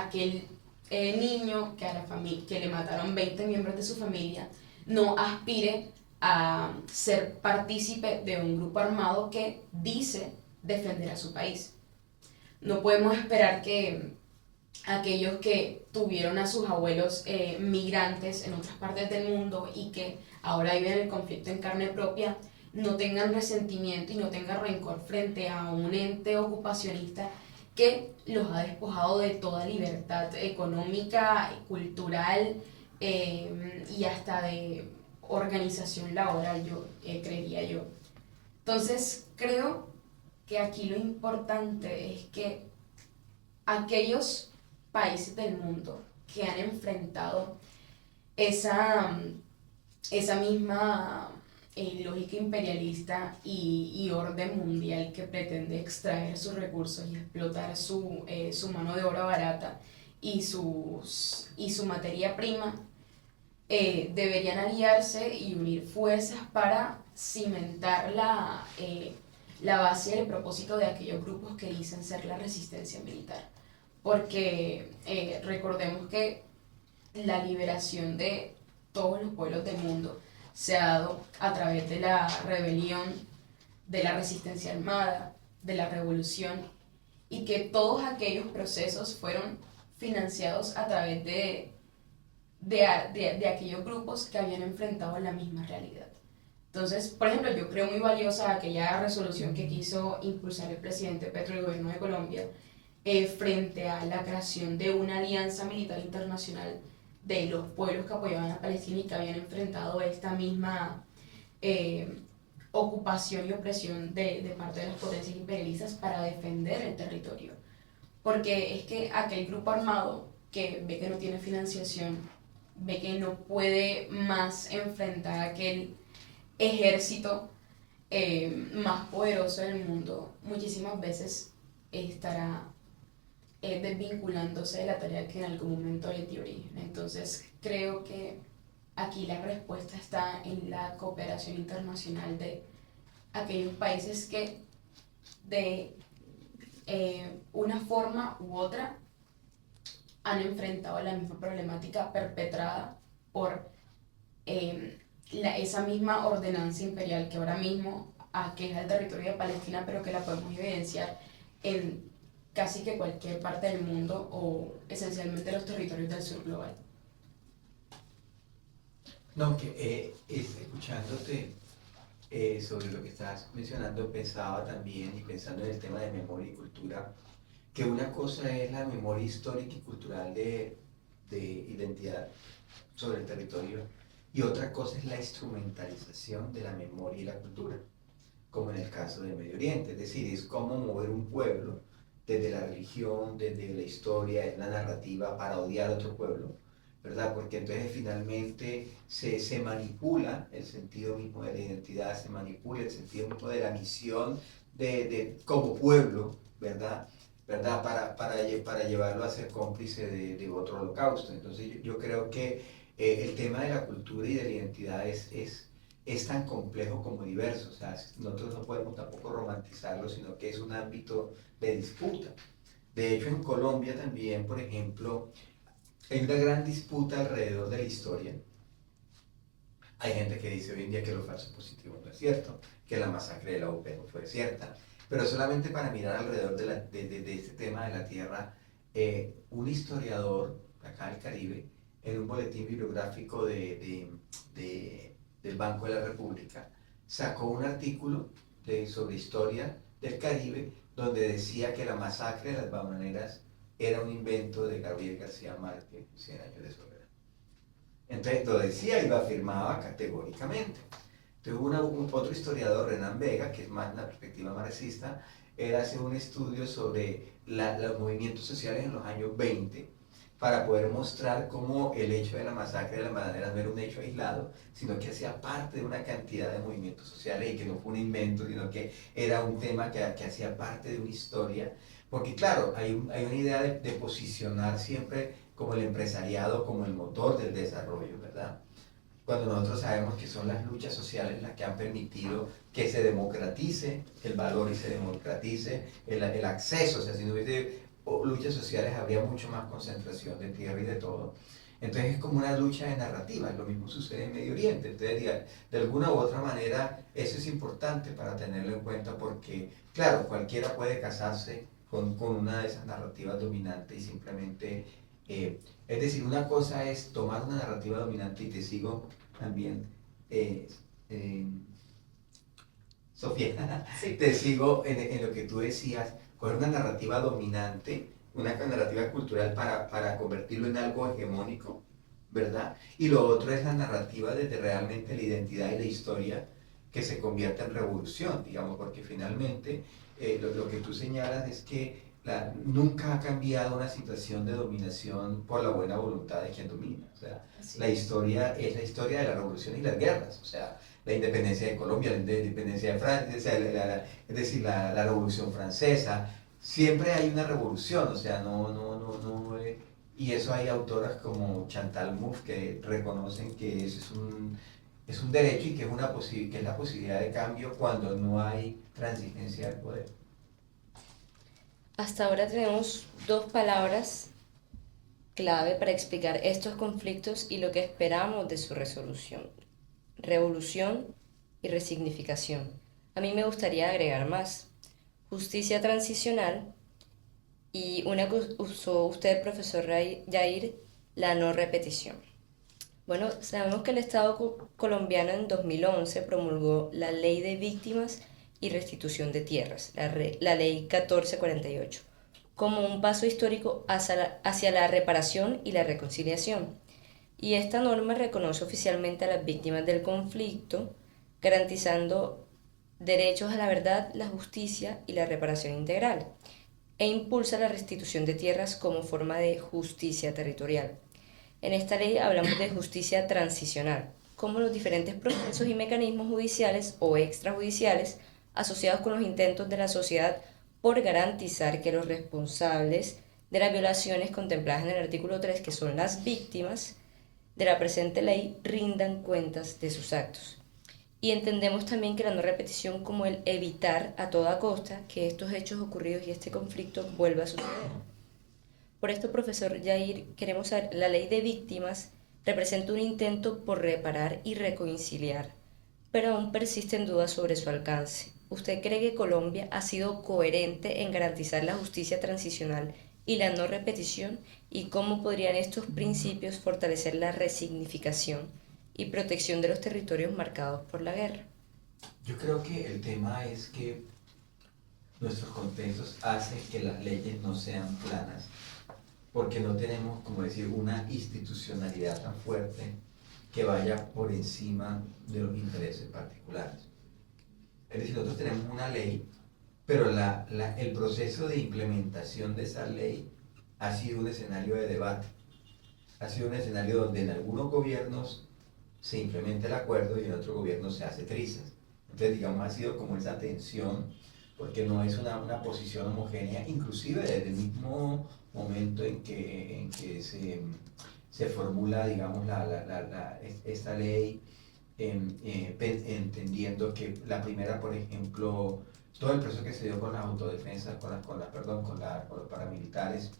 aquel niño que le mataron 20 miembros de su familia no aspire a ser partícipe de un grupo armado que dice defender a su país. No podemos esperar que aquellos que tuvieron a sus abuelos migrantes en otras partes del mundo y que ahora viven el conflicto en carne propia no tengan resentimiento y no tengan rencor frente a un ente ocupacionista que los ha despojado de toda libertad económica, cultural y hasta de organización laboral, creería yo. Entonces, creo que aquí lo importante es que aquellos países del mundo que han enfrentado esa misma lógica imperialista y orden mundial que pretende extraer sus recursos y explotar su mano de obra barata y su materia prima, deberían aliarse y unir fuerzas para cimentar la base y el propósito de aquellos grupos que dicen ser la resistencia militar. Porque recordemos que la liberación de todos los pueblos del mundo se ha dado a través de la rebelión, de la resistencia armada, de la revolución, y que todos aquellos procesos fueron financiados a través de aquellos grupos que habían enfrentado la misma realidad. Entonces, por ejemplo, yo creo muy valiosa aquella resolución que quiso impulsar el presidente Petro y el gobierno de Colombia frente a la creación de una alianza militar internacional de los pueblos que apoyaban a Palestina y que habían enfrentado esta misma ocupación y opresión de parte de las potencias imperialistas para defender el territorio. Porque es que aquel grupo armado que ve que no tiene financiación, ve que no puede más enfrentar a aquel ejército más poderoso del mundo, muchísimas veces estará desvinculándose de la tarea que en algún momento le dio origen. Entonces creo que aquí la respuesta está en la cooperación internacional de aquellos países que de una forma u otra han enfrentado la misma problemática perpetrada por esa misma ordenanza imperial que ahora mismo aqueja el territorio de Palestina, pero que la podemos evidenciar en casi que cualquier parte del mundo o esencialmente los territorios del sur global. No, que escuchándote sobre lo que estabas mencionando, pensaba también, y pensando en el tema de memoria y cultura, que una cosa es la memoria histórica y cultural de identidad sobre el territorio, y otra cosa es la instrumentalización de la memoria y la cultura, como en el caso del Medio Oriente. Es decir, es cómo mover un pueblo desde la religión, desde la historia, es la narrativa para odiar a otro pueblo, ¿verdad? Porque entonces finalmente se manipula el sentido mismo de la identidad, se manipula el sentido mismo de la misión como pueblo, ¿verdad? Para llevarlo a ser cómplice de otro holocausto. Entonces yo creo que el tema de la cultura y de la identidad es tan complejo como diverso. O sea, nosotros no podemos tampoco romantizarlo, sino que es un ámbito de disputa. De hecho, en Colombia también, por ejemplo, hay una gran disputa alrededor de la historia. Hay gente que dice hoy en día que lo falso positivo no es cierto, que la masacre de la UP no fue cierta, pero solamente para mirar alrededor de este tema de la tierra, un historiador acá del Caribe, en un boletín bibliográfico del Banco de la República, sacó un artículo sobre historia del Caribe donde decía que la masacre de las bananeras era un invento de Gabriel García Márquez, 100 años de soledad. Entonces lo decía y lo afirmaba categóricamente. Entonces otro historiador, Renan Vega, que es más una perspectiva marxista, él hace un estudio sobre los movimientos sociales en los años 20 para poder mostrar cómo el hecho de la masacre de las bananeras no era un hecho aislado, sino que hacía parte de una cantidad de movimientos sociales y que no fue un invento, sino que era un tema que hacía parte de una historia. Porque claro, hay una idea de posicionar siempre como el empresariado, como el motor del desarrollo, ¿verdad? Cuando nosotros sabemos que son las luchas sociales las que han permitido que se democratice el valor y se democratice el acceso. O sea, si no hubiese luchas sociales habría mucho más concentración de tierra y de todo. Entonces es como una lucha de narrativa, lo mismo sucede en Medio Oriente. Entonces, de alguna u otra manera, eso es importante para tenerlo en cuenta porque, claro, cualquiera puede casarse con una de esas narrativas dominantes y simplemente... es decir, una cosa es tomar una narrativa dominante y te sigo también, Sofía, sí. Te sigo en lo que tú decías, coger una narrativa dominante, una narrativa cultural para convertirlo en algo hegemónico, ¿verdad? Y lo otro es la narrativa desde realmente la identidad y la historia que se convierte en revolución, digamos, porque finalmente lo que tú señalas es que nunca ha cambiado una situación de dominación por la buena voluntad de quien domina. O sea, la historia es la historia de la revolución y las guerras. O sea, la independencia de Colombia, la independencia de Francia, o sea, es decir, la revolución francesa. Siempre hay una revolución, o sea, no. Y eso hay autoras como Chantal Mouffe que reconocen que eso es un derecho y que es la posibilidad de cambio cuando no hay transigencia del poder. Hasta ahora tenemos dos palabras clave para explicar estos conflictos y lo que esperamos de su resolución: revolución y resignificación. A mí me gustaría agregar más: justicia transicional y una que usó usted, profesor Yair, la no repetición. Bueno, sabemos que el Estado colombiano en 2011 promulgó la Ley de Víctimas y Restitución de Tierras, la Ley 1448, como un paso histórico hacia la reparación y la reconciliación. Y esta norma reconoce oficialmente a las víctimas del conflicto, garantizando derechos a la verdad, la justicia y la reparación integral, e impulsa la restitución de tierras como forma de justicia territorial. En esta ley hablamos de justicia transicional, como los diferentes procesos y mecanismos judiciales o extrajudiciales asociados con los intentos de la sociedad por garantizar que los responsables de las violaciones contempladas en el artículo 3, que son las víctimas de la presente ley, rindan cuentas de sus actos. Y entendemos también que la no repetición como el evitar a toda costa que estos hechos ocurridos y este conflicto vuelva a suceder. Por esto, profesor Yair, queremos saber, la ley de víctimas representa un intento por reparar y reconciliar, pero aún persisten dudas sobre su alcance. ¿Usted cree que Colombia ha sido coherente en garantizar la justicia transicional y la no repetición? ¿Y cómo podrían estos principios fortalecer la resignificación y protección de los territorios marcados por la guerra? Yo creo que el tema es que nuestros contextos hacen que las leyes no sean planas, porque no tenemos, como decir, una institucionalidad tan fuerte que vaya por encima de los intereses particulares. Es decir, nosotros tenemos una ley, pero el proceso de implementación de esa ley ha sido un escenario de debate. Ha sido un escenario donde en algunos gobiernos se implementa el acuerdo y en otros gobiernos se hace trizas. Entonces, digamos, ha sido como esa tensión, porque no es una posición homogénea, inclusive desde el mismo momento en que se formula, digamos, esta ley, entendiendo que la primera, por ejemplo, todo el proceso que se dio con las autodefensas, con los paramilitares,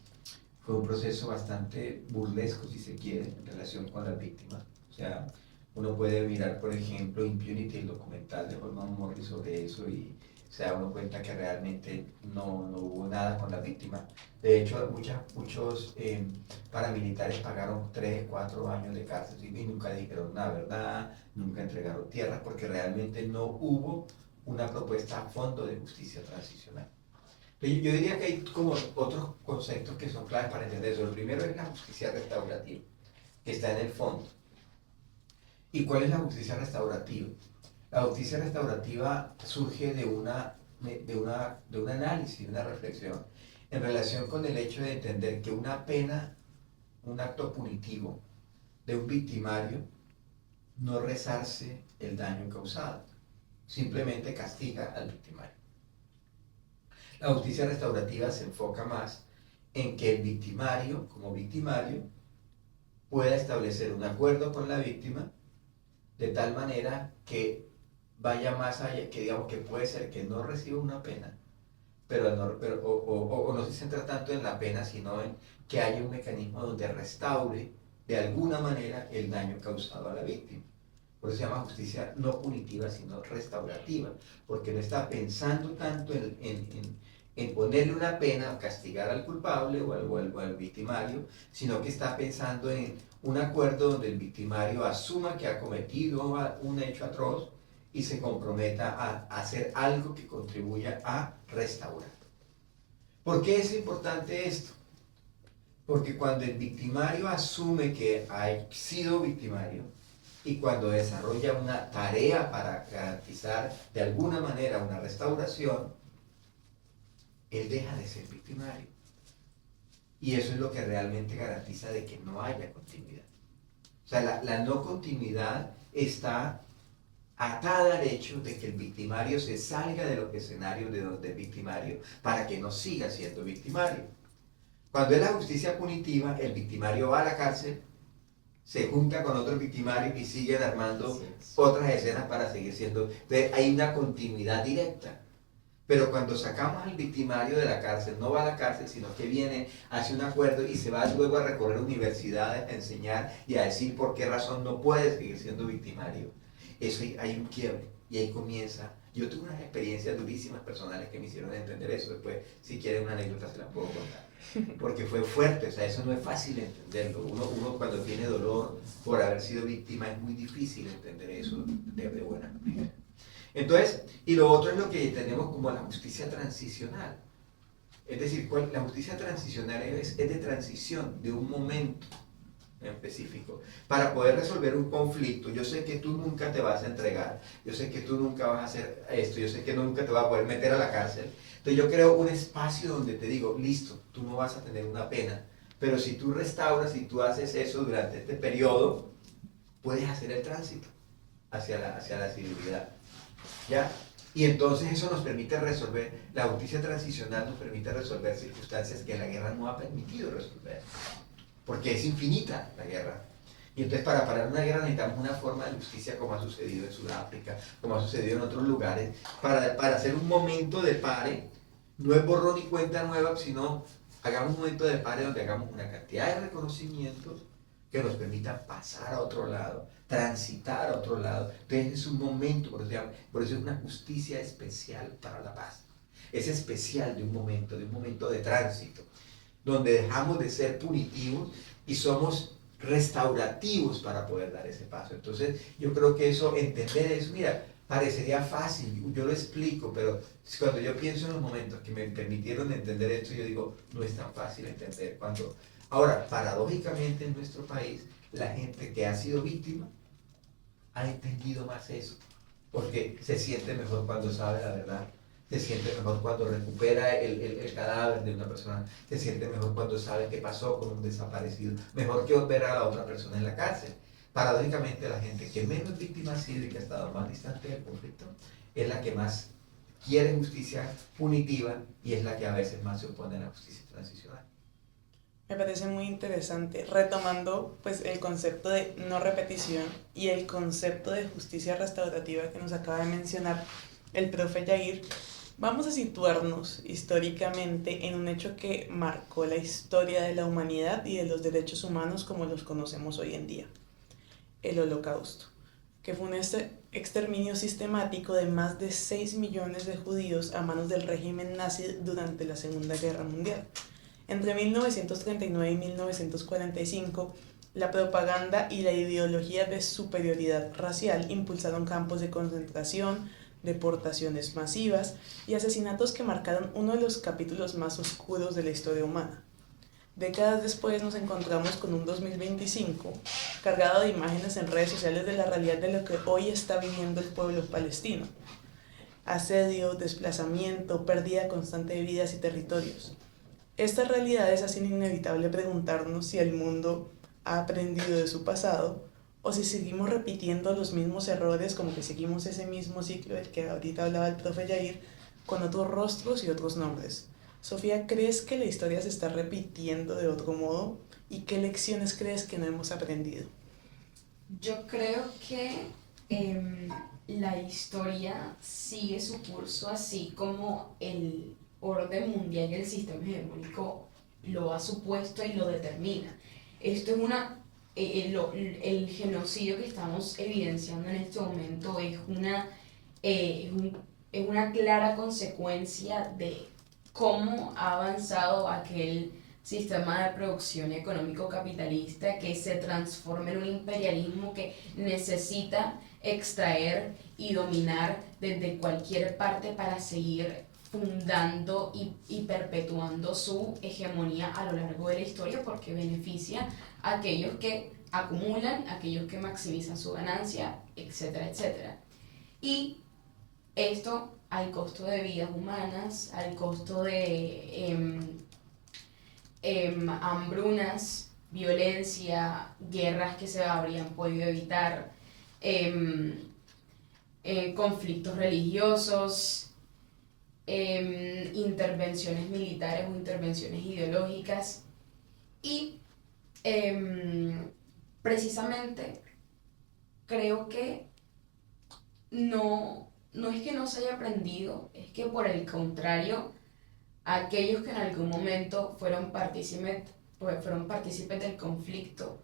fue un proceso bastante burlesco, si se quiere, en relación con las víctimas. O sea, uno puede mirar, por ejemplo, Impunity, el documental de Holman Morris sobre eso, y se da uno cuenta que realmente no hubo nada con las víctimas. De hecho, muchos paramilitares pagaron 3, 4 años de cárcel y nunca dijeron la verdad, nunca entregaron tierras, porque realmente no hubo una propuesta a fondo de justicia transicional. Yo diría que hay como otros conceptos que son claves para entender eso. El primero es la justicia restaurativa, que está en el fondo. ¿Y cuál es la justicia restaurativa? La justicia restaurativa surge de un análisis, de una reflexión en relación con el hecho de entender que una pena, un acto punitivo de un victimario, no resarce el daño causado, simplemente castiga al victimario. La justicia restaurativa se enfoca más en que el victimario, como victimario, pueda establecer un acuerdo con la víctima de tal manera que vaya más allá, que digamos que puede ser que no reciba una pena, o no se centra tanto en la pena, sino en que haya un mecanismo donde restaure de alguna manera el daño causado a la víctima. Por eso se llama justicia no punitiva, sino restaurativa, porque no está pensando tanto en ponerle una pena o castigar al culpable o al victimario, sino que está pensando en un acuerdo donde el victimario asuma que ha cometido un hecho atroz y se comprometa a hacer algo que contribuya a restaurar. ¿Por qué es importante esto? Porque cuando el victimario asume que ha sido victimario y cuando desarrolla una tarea para garantizar de alguna manera una restauración, él deja de ser victimario. Y eso es lo que realmente garantiza de que no haya continuidad. O sea, la no continuidad está atada al hecho de que el victimario se salga de los escenarios de donde es victimario para que no siga siendo victimario. Cuando es la justicia punitiva, el victimario va a la cárcel, se junta con otros victimarios y siguen armando otras escenas para seguir siendo. Entonces hay una continuidad directa. Pero cuando sacamos al victimario de la cárcel, no va a la cárcel, sino que viene, hace un acuerdo y se va luego a recorrer universidades, a enseñar y a decir por qué razón no puede seguir siendo victimario. Eso hay un quiebre y ahí comienza. Yo tuve unas experiencias durísimas personales que me hicieron entender eso. Después, si quieren una anécdota, se la puedo contar. Porque fue fuerte, o sea, eso no es fácil entenderlo. Uno cuando tiene dolor por haber sido víctima es muy difícil entender eso de buena manera. Entonces, y lo otro es lo que tenemos como la justicia transicional. Es decir, la justicia transicional es de transición de un momento en específico para poder resolver un conflicto. Yo sé que tú nunca te vas a entregar, yo sé que tú nunca vas a hacer esto, yo sé que nunca te vas a poder meter a la cárcel. Entonces yo creo un espacio donde te digo, listo, tú no vas a tener una pena, pero si tú restauras y tú haces eso durante este periodo, puedes hacer el tránsito hacia la civilidad. ¿Ya? Y entonces eso nos permite resolver, la justicia transicional nos permite resolver circunstancias que la guerra no ha permitido resolver, porque es infinita la guerra. Y entonces para parar una guerra necesitamos una forma de justicia como ha sucedido en Sudáfrica, como ha sucedido en otros lugares, para hacer un momento de pare, no es borrón y cuenta nueva, sino hagamos un momento de pare donde hagamos una cantidad de reconocimientos que nos permitan pasar a otro lado, transitar a otro lado. Entonces es un momento, por eso es una justicia especial para la paz. Es especial de un momento de tránsito, donde dejamos de ser punitivos y somos restaurativos para poder dar ese paso. Entonces yo creo que entender eso, mira, parecería fácil, yo lo explico, pero cuando yo pienso en los momentos que me permitieron entender esto, yo digo, no es tan fácil entender. Ahora, paradójicamente en nuestro país, la gente que ha sido víctima ha entendido más eso, porque se siente mejor cuando sabe la verdad, se siente mejor cuando recupera el cadáver de una persona, se siente mejor cuando sabe qué pasó con un desaparecido, mejor que ver a la otra persona en la cárcel. Paradójicamente, la gente que menos víctima ha sido y que ha estado más distante del conflicto es la que más quiere justicia punitiva y es la que a veces más se opone a la justicia transicional. Me parece muy interesante, retomando pues el concepto de no repetición y el concepto de justicia restaurativa que nos acaba de mencionar el profe Yair. Vamos a situarnos históricamente en un hecho que marcó la historia de la humanidad y de los derechos humanos como los conocemos hoy en día, el Holocausto, que fue un exterminio sistemático de más de 6 millones de judíos a manos del régimen nazi durante la Segunda Guerra Mundial. Entre 1939 y 1945, la propaganda y la ideología de superioridad racial impulsaron campos de concentración, deportaciones masivas y asesinatos que marcaron uno de los capítulos más oscuros de la historia humana. Décadas después nos encontramos con un 2025 cargado de imágenes en redes sociales de la realidad de lo que hoy está viviendo el pueblo palestino. Asedio, desplazamiento, pérdida constante de vidas y territorios. Estas realidades hacen inevitable preguntarnos si el mundo ha aprendido de su pasado o si seguimos repitiendo los mismos errores, como que seguimos ese mismo ciclo del que ahorita hablaba el profe Yair, con otros rostros y otros nombres. Sofía, ¿crees que la historia se está repitiendo de otro modo? ¿Y qué lecciones crees que no hemos aprendido? Yo creo que la historia sigue su curso así como el orden mundial y el sistema hegemónico lo ha supuesto y lo determina. Esto es el genocidio que estamos evidenciando en este momento es una clara consecuencia de cómo ha avanzado aquel sistema de producción económico capitalista que se transforma en un imperialismo que necesita extraer y dominar desde cualquier parte para seguir fundando y perpetuando su hegemonía a lo largo de la historia, porque beneficia a aquellos que acumulan, a aquellos que maximizan su ganancia, etcétera, etcétera. Y esto al costo de vidas humanas, al costo de hambrunas, violencia, guerras que se habrían podido evitar, conflictos religiosos, intervenciones militares o intervenciones ideológicas. Y precisamente creo que no es que no se haya aprendido, es que por el contrario, aquellos que en algún momento fueron partícipes del conflicto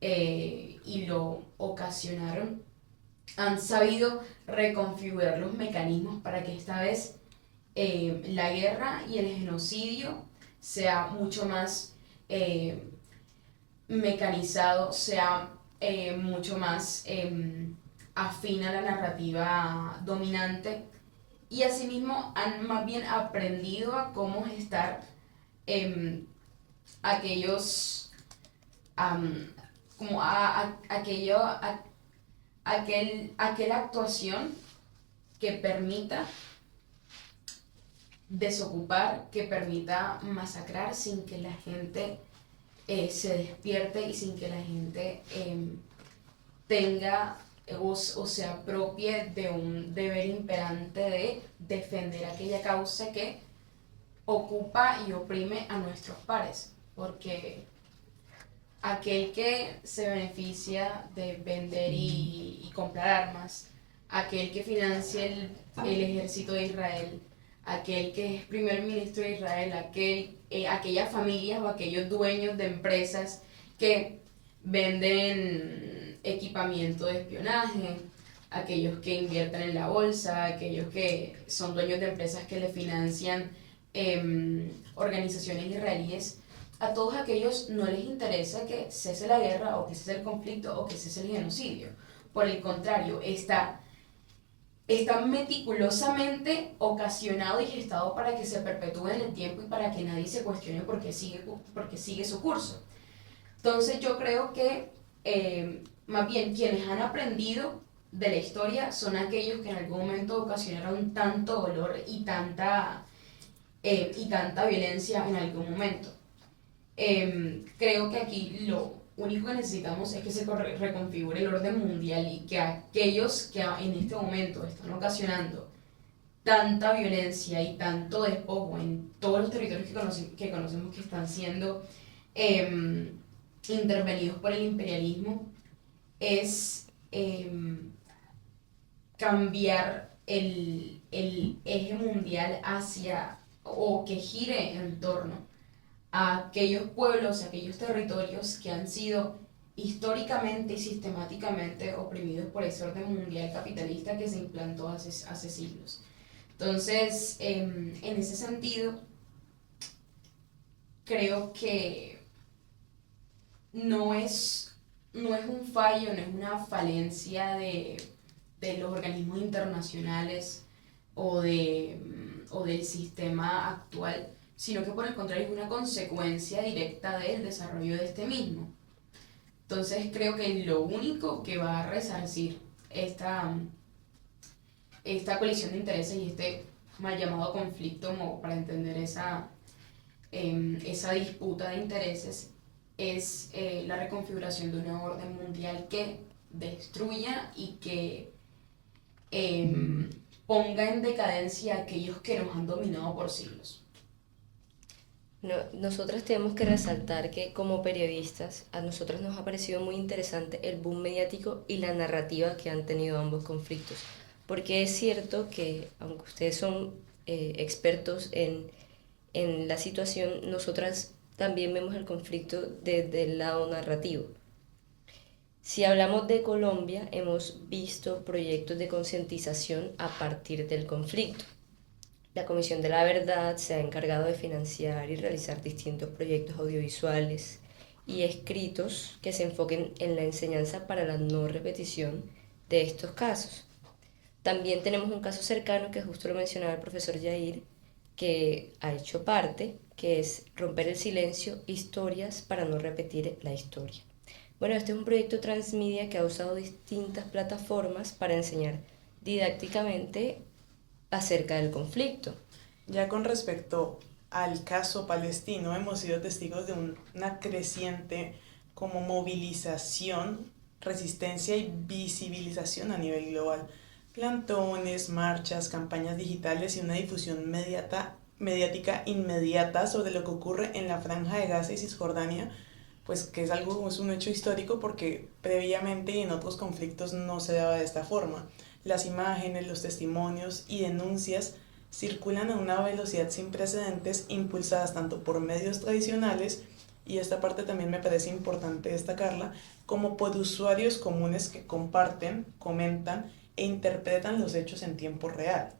y lo ocasionaron, han sabido reconfigurar los mecanismos para que esta vez la guerra y el genocidio sea mucho más mecanizado, sea mucho más afín a la narrativa dominante, y asimismo han más bien aprendido a cómo gestar aquellos como aquella actuación que permita desocupar, que permita masacrar sin que la gente se despierte y sin que la gente tenga o se apropie de un deber imperante de defender aquella causa que ocupa y oprime a nuestros pares, porque aquel que se beneficia de vender y comprar armas, aquel que financia el ejército de Israel, aquel que es primer ministro de Israel, aquellas familias o aquellos dueños de empresas que venden equipamiento de espionaje, aquellos que invierten en la bolsa, aquellos que son dueños de empresas que le financian organizaciones israelíes. A todos aquellos no les interesa que cese la guerra o que cese el conflicto o que cese el genocidio. Por el contrario, está meticulosamente ocasionado y gestado para que se perpetúe en el tiempo y para que nadie se cuestione porque sigue su curso. Entonces yo creo que más bien quienes han aprendido de la historia son aquellos que en algún momento ocasionaron tanto dolor y tanta violencia en algún momento. Creo que aquí lo único que necesitamos es que se reconfigure el orden mundial y que aquellos que en este momento están ocasionando tanta violencia y tanto despojo en todos los territorios que conocemos que están siendo intervenidos por el imperialismo es cambiar el el eje mundial hacia, o que gire en torno a aquellos pueblos, a aquellos territorios que han sido históricamente y sistemáticamente oprimidos por ese orden mundial capitalista que se implantó hace siglos. Entonces, en ese sentido, creo que no es un fallo, no es una falencia de los organismos internacionales o del sistema actual, sino que por el contrario es una consecuencia directa del desarrollo de este mismo. Entonces creo que lo único que va a resarcir esta colisión de intereses y este mal llamado conflicto, como para entender esa disputa de intereses, es la reconfiguración de una orden mundial que destruya y que ponga en decadencia a aquellos que nos han dominado por siglos. No, nosotras tenemos que resaltar que como periodistas a nosotros nos ha parecido muy interesante el boom mediático y la narrativa que han tenido ambos conflictos, porque es cierto que aunque ustedes son expertos en la situación, nosotras también vemos el conflicto desde el lado narrativo. Si hablamos de Colombia, hemos visto proyectos de concientización a partir del conflicto. La Comisión de la Verdad se ha encargado de financiar y realizar distintos proyectos audiovisuales y escritos que se enfoquen en la enseñanza para la no repetición de estos casos. También tenemos un caso cercano que justo lo mencionaba el profesor Yair, que ha hecho parte, que es Romper el Silencio, historias para no repetir la historia. Bueno, este es un proyecto transmedia que ha usado distintas plataformas para enseñar didácticamente acerca del conflicto. Ya con respecto al caso palestino, hemos sido testigos de una creciente como movilización, resistencia y visibilización a nivel global. Plantones, marchas, campañas digitales y una difusión mediática inmediata sobre lo que ocurre en la Franja de Gaza y Cisjordania, pues que es un hecho histórico porque previamente y en otros conflictos no se daba de esta forma. Las imágenes, los testimonios y denuncias circulan a una velocidad sin precedentes, impulsadas tanto por medios tradicionales, y esta parte también me parece importante destacarla, como por usuarios comunes que comparten, comentan e interpretan los hechos en tiempo real.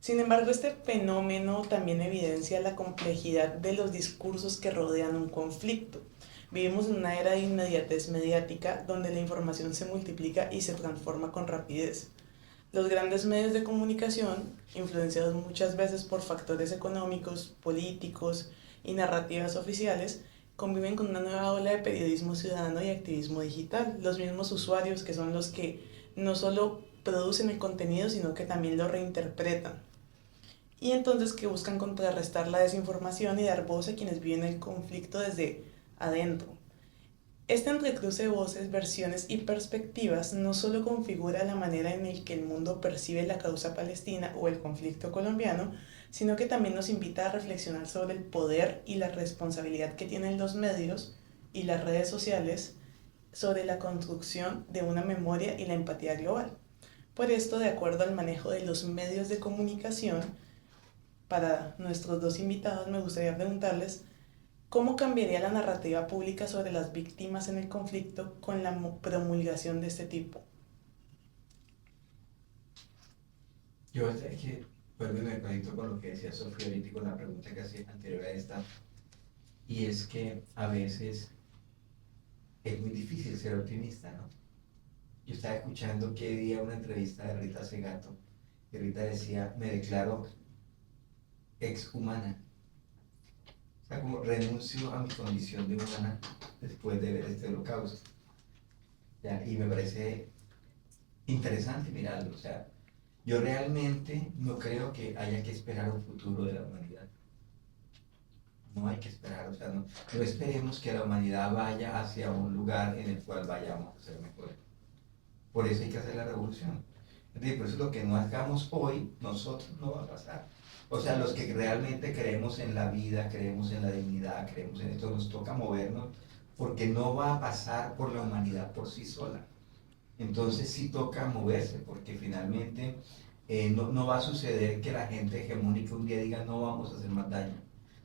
Sin embargo, este fenómeno también evidencia la complejidad de los discursos que rodean un conflicto. Vivimos en una era de inmediatez mediática donde la información se multiplica y se transforma con rapidez. Los grandes medios de comunicación, influenciados muchas veces por factores económicos, políticos y narrativas oficiales, conviven con una nueva ola de periodismo ciudadano y activismo digital. Los mismos usuarios que son los que no solo producen el contenido, sino que también lo reinterpretan. Y entonces que buscan contrarrestar la desinformación y dar voz a quienes viven el conflicto desde adentro. Este entrecruce de voces, versiones y perspectivas no solo configura la manera en la que el mundo percibe la causa palestina o el conflicto colombiano, sino que también nos invita a reflexionar sobre el poder y la responsabilidad que tienen los medios y las redes sociales sobre la construcción de una memoria y la empatía global. Por esto, de acuerdo al manejo de los medios de comunicación, para nuestros dos invitados me gustaría preguntarles ¿cómo cambiaría la narrativa pública sobre las víctimas en el conflicto con la promulgación de este tipo? Yo es que vuelvo y me conecto con lo que decía Sofía ahorita y con la pregunta que hacía anterior a esta, y es que a veces es muy difícil ser optimista, ¿no? Yo estaba escuchando que día una entrevista de Rita Segato, y Rita decía, me declaro exhumana. O sea, como renuncio a mi condición de humana después de ver este holocausto. ¿Ya? Y me parece interesante mirarlo. O sea, yo realmente no creo que haya que esperar un futuro de la humanidad. No hay que esperar, o sea, no esperemos que la humanidad vaya hacia un lugar en el cual vayamos a ser mejores. Por eso hay que hacer la revolución. Es decir, por eso lo que no hagamos hoy, nosotros no va a pasar. O sea, los que realmente creemos en la vida, creemos en la dignidad, creemos en esto, nos toca movernos porque no va a pasar por la humanidad por sí sola. Entonces sí toca moverse porque finalmente no va a suceder que la gente hegemónica un día diga no vamos a hacer más daño,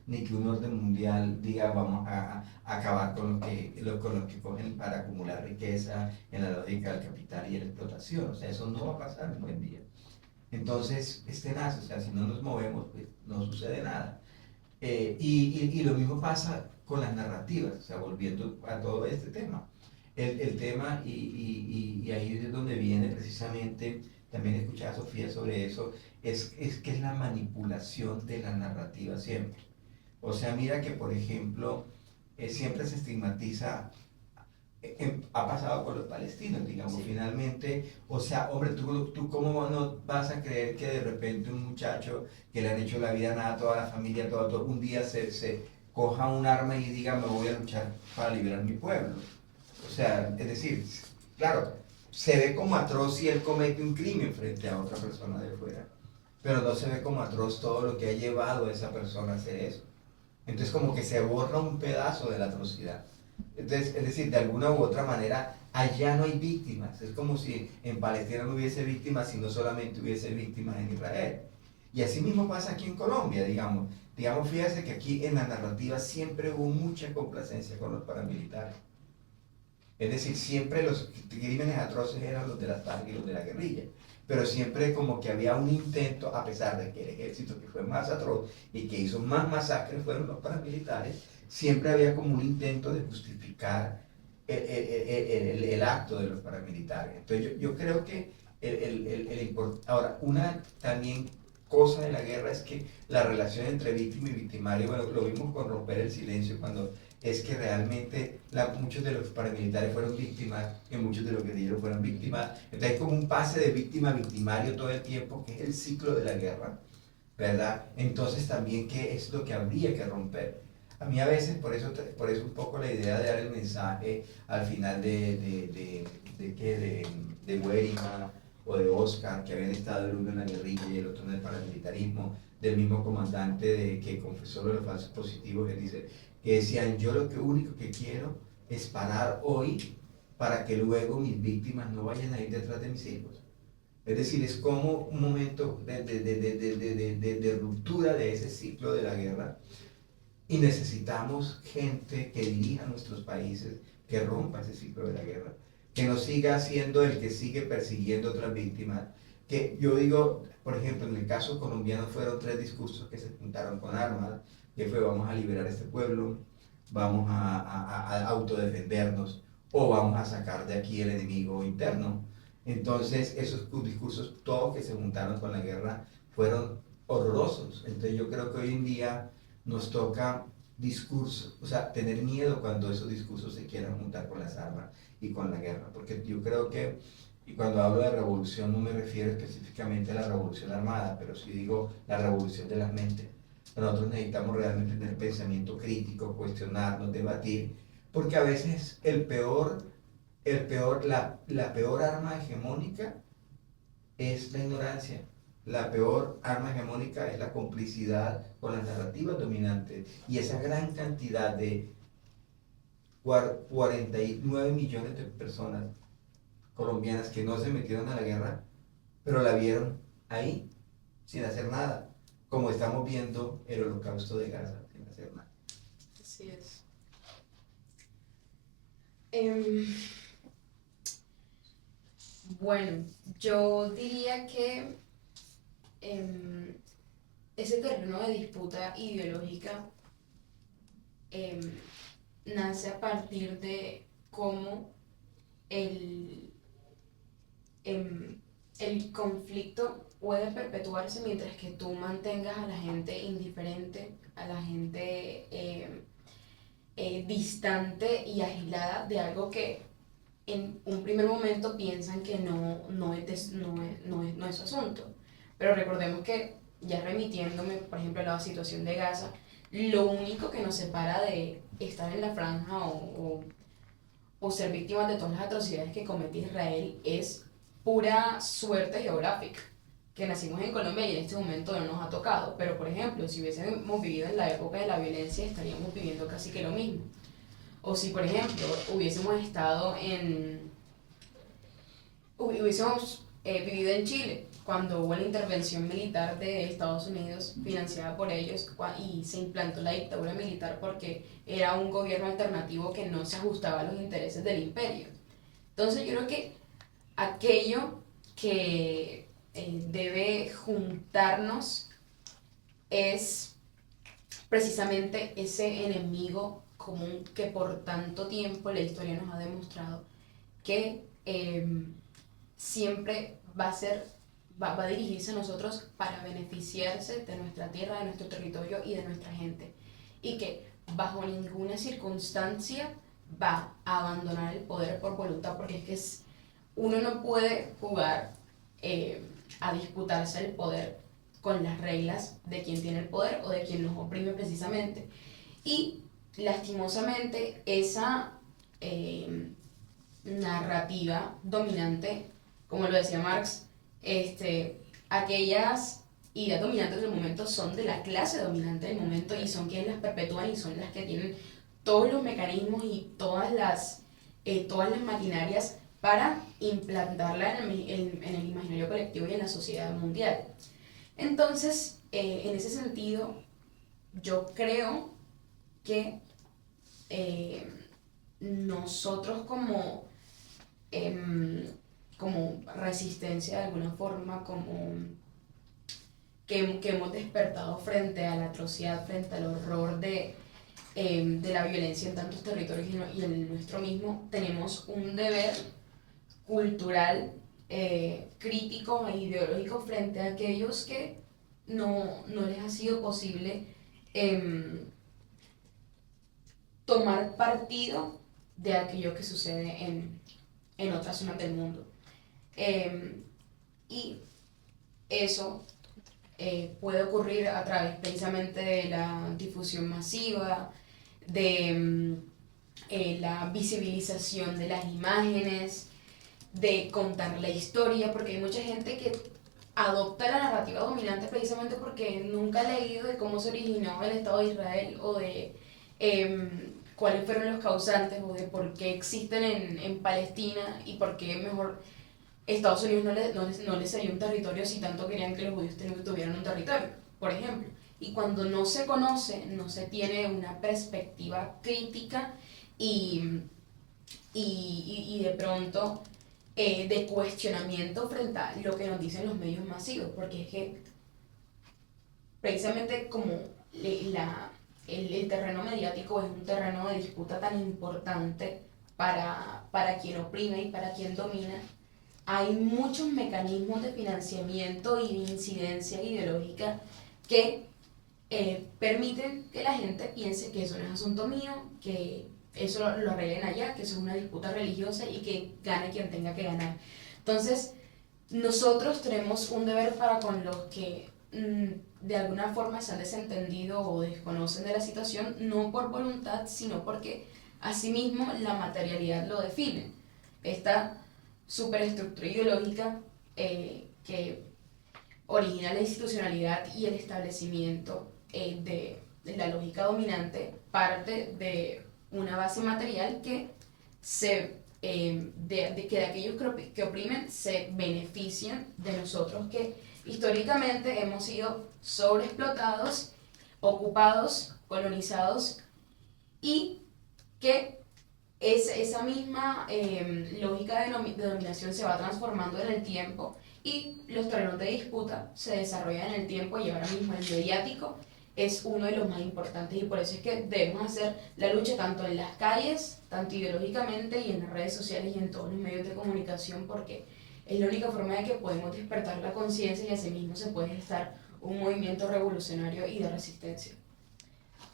ni que un orden mundial diga vamos a acabar con los que cogen para acumular riqueza en la lógica del capital y de la explotación. O sea, eso no va a pasar en buen día. Entonces, es tenaz, o sea, si no nos movemos, pues no sucede nada. Y lo mismo pasa con las narrativas, o sea, volviendo a todo este tema. El tema, y ahí es donde viene precisamente, también escuchaba a Sofía sobre eso, es que es la manipulación de la narrativa siempre. O sea, mira que, por ejemplo, siempre se estigmatiza, ha pasado con los palestinos, digamos, sí. Finalmente, o sea, hombre, tú cómo no vas a creer que de repente un muchacho que le han hecho la vida nada a toda la familia, todo un día se coja un arma y diga, me voy a luchar para liberar mi pueblo. O sea, es decir, claro, se ve como atroz si él comete un crimen frente a otra persona de fuera, pero no se ve como atroz todo lo que ha llevado a esa persona a hacer eso. Entonces como que se borra un pedazo de la atrocidad. Entonces, es decir, de alguna u otra manera, allá no hay víctimas. Es como si en Palestina no hubiese víctimas, sino solamente hubiese víctimas en Israel. Y así mismo pasa aquí en Colombia, digamos. Digamos, fíjese que aquí en la narrativa siempre hubo mucha complacencia con los paramilitares. Es decir, siempre los crímenes atroces eran los de las FARC y los de la guerrilla. Pero siempre como que había un intento, a pesar de que el ejército que fue más atroz y que hizo más masacres fueron los paramilitares, siempre había como un intento de justificar el acto de los paramilitares. Entonces yo creo que ahora, una también cosa de la guerra es que la relación entre víctima y victimario, bueno, lo vimos con Romper el Silencio, cuando es que realmente muchos de los paramilitares fueron víctimas, que muchos de los guerrilleros fueron víctimas. Entonces hay como un pase de víctima a victimario todo el tiempo, que es el ciclo de la guerra, ¿verdad? Entonces también, ¿qué es lo que habría que romper? A mí a veces, por eso un poco la idea de dar el mensaje al final de Huérima o de Oscar, que habían estado el uno en la guerrilla y el otro en el paramilitarismo, del mismo comandante que confesó los falsos positivos, que decían, yo lo único que quiero es parar hoy para que luego mis víctimas no vayan a ir detrás de mis hijos. Es decir, es como un momento de ruptura de ese ciclo de la guerra, y necesitamos gente que dirija nuestros países, que rompa ese ciclo de la guerra, que no siga siendo el que sigue persiguiendo otras víctimas. Que yo digo, por ejemplo, en el caso colombiano fueron 3 discursos que se juntaron con armas, que fue vamos a liberar este pueblo, vamos a autodefendernos o vamos a sacar de aquí el enemigo interno. Entonces esos discursos todos que se juntaron con la guerra fueron horrorosos. Entonces yo creo que hoy en día nos toca discurso, o sea, tener miedo cuando esos discursos se quieran juntar con las armas y con la guerra, porque yo creo que, y cuando hablo de revolución no me refiero específicamente a la revolución armada, pero sí digo la revolución de las mentes. Nosotros necesitamos realmente tener pensamiento crítico, cuestionarnos, debatir, porque a veces la peor arma hegemónica es la ignorancia. La peor arma hegemónica es la complicidad con las narrativas dominantes. Y esa gran cantidad de 49 millones de personas colombianas que no se metieron a la guerra, pero la vieron ahí, sin hacer nada. Como estamos viendo el holocausto de Gaza, sin hacer nada. Así es. Bueno, yo diría que ese terreno de disputa ideológica nace a partir de cómo el conflicto puede perpetuarse mientras que tú mantengas a la gente indiferente, a la gente distante y aislada de algo que en un primer momento piensan que no es su asunto. Pero recordemos que, ya remitiéndome, por ejemplo, a la situación de Gaza, lo único que nos separa de estar en la franja o ser víctimas de todas las atrocidades que comete Israel es pura suerte geográfica, que nacimos en Colombia y en este momento no nos ha tocado. Pero, por ejemplo, si hubiésemos vivido en la época de la violencia, estaríamos viviendo casi que lo mismo. O si, por ejemplo, hubiésemos vivido en Chile, cuando hubo la intervención militar de Estados Unidos financiada por ellos y se implantó la dictadura militar porque era un gobierno alternativo que no se ajustaba a los intereses del imperio. Entonces yo creo que aquello que debe juntarnos es precisamente ese enemigo común que por tanto tiempo la historia nos ha demostrado que siempre va a dirigirse a nosotros para beneficiarse de nuestra tierra, de nuestro territorio y de nuestra gente. Y que bajo ninguna circunstancia va a abandonar el poder por voluntad, porque es que uno no puede jugar a disputarse el poder con las reglas de quien tiene el poder o de quien nos oprime precisamente. Y lastimosamente esa narrativa dominante, como lo decía Marx, aquellas ideas dominantes del momento son de la clase dominante del momento y son quienes las perpetúan y son las que tienen todos los mecanismos y todas las maquinarias para implantarla en el imaginario colectivo y en la sociedad mundial. Entonces, en ese sentido, yo creo que nosotros como resistencia de alguna forma, que hemos despertado frente a la atrocidad, frente al horror de la violencia en tantos territorios y en el nuestro mismo, tenemos un deber cultural, crítico e ideológico frente a aquellos que no les ha sido posible tomar partido de aquello que sucede en otras zonas del mundo. Y eso puede ocurrir a través precisamente de la difusión masiva, de la visibilización de las imágenes, de contar la historia, porque hay mucha gente que adopta la narrativa dominante precisamente porque nunca ha leído de cómo se originó el Estado de Israel o de cuáles fueron los causantes o de por qué existen en Palestina y por qué mejor Estados Unidos no les cedió un territorio si tanto querían que los judíos tuvieran un territorio, por ejemplo. Y cuando no se conoce, no se tiene una perspectiva crítica y de pronto de cuestionamiento frente a lo que nos dicen los medios masivos, porque es que precisamente como el terreno mediático es un terreno de disputa tan importante para quien oprime y para quien domina, hay muchos mecanismos de financiamiento y de incidencia ideológica que permiten que la gente piense que eso no es asunto mío, que eso lo arreglen allá, que eso es una disputa religiosa y que gane quien tenga que ganar. Entonces, nosotros tenemos un deber para con los que de alguna forma se han desentendido o desconocen de la situación, no por voluntad, sino porque asimismo la materialidad lo define. Esta superestructura ideológica que origina la institucionalidad y el establecimiento de la lógica dominante parte de una base material que de aquellos que oprimen se benefician de nosotros que históricamente hemos sido sobreexplotados, ocupados, colonizados y que esa misma lógica de dominación se va transformando en el tiempo y los terrenos de disputa se desarrollan en el tiempo y ahora mismo el mediático es uno de los más importantes y por eso es que debemos hacer la lucha tanto en las calles, tanto ideológicamente y en las redes sociales y en todos los medios de comunicación porque es la única forma de que podemos despertar la conciencia y asimismo se puede gestar un movimiento revolucionario y de resistencia.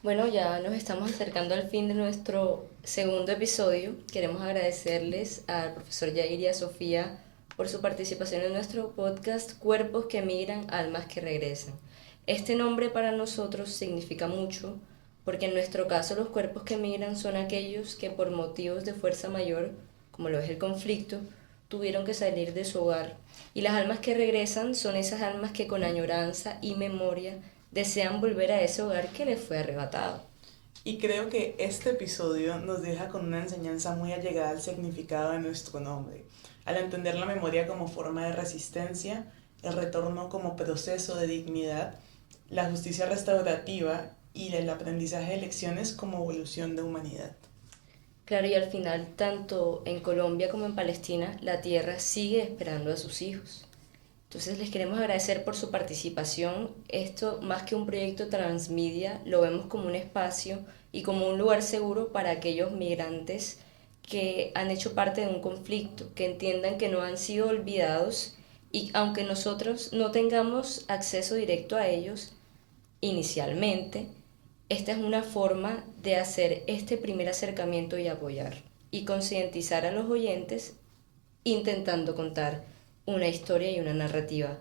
Bueno, ya nos estamos acercando al fin de nuestro segundo episodio. Queremos agradecerles al profesor Yair y a Sofía por su participación en nuestro podcast Cuerpos que Migran, Almas que Regresan. Este nombre para nosotros significa mucho porque en nuestro caso los cuerpos que migran son aquellos que por motivos de fuerza mayor, como lo es el conflicto, tuvieron que salir de su hogar. Y las almas que regresan son esas almas que con añoranza y memoria desean volver a ese hogar que les fue arrebatado. Y creo que este episodio nos deja con una enseñanza muy allegada al significado de nuestro nombre. Al entender la memoria como forma de resistencia, el retorno como proceso de dignidad, la justicia restaurativa y el aprendizaje de lecciones como evolución de humanidad. Claro, y al final, tanto en Colombia como en Palestina, la tierra sigue esperando a sus hijos. Entonces les queremos agradecer por su participación. Esto, más que un proyecto transmedia, lo vemos como un espacio y como un lugar seguro para aquellos migrantes que han hecho parte de un conflicto, que entiendan que no han sido olvidados y aunque nosotros no tengamos acceso directo a ellos inicialmente, esta es una forma de hacer este primer acercamiento y apoyar y concientizar a los oyentes intentando contar una historia y una narrativa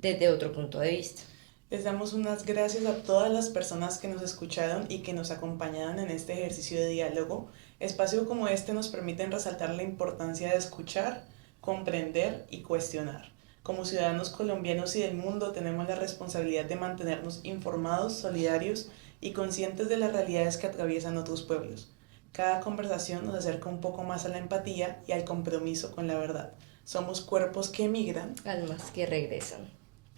desde otro punto de vista. Les damos unas gracias a todas las personas que nos escucharon y que nos acompañaron en este ejercicio de diálogo. Espacios como este nos permiten resaltar la importancia de escuchar, comprender y cuestionar. Como ciudadanos colombianos y del mundo tenemos la responsabilidad de mantenernos informados, solidarios y conscientes de las realidades que atraviesan otros pueblos. Cada conversación nos acerca un poco más a la empatía y al compromiso con la verdad. Somos cuerpos que migran. Almas que regresan.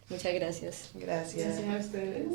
Muchas gracias. Gracias. Gracias a ustedes.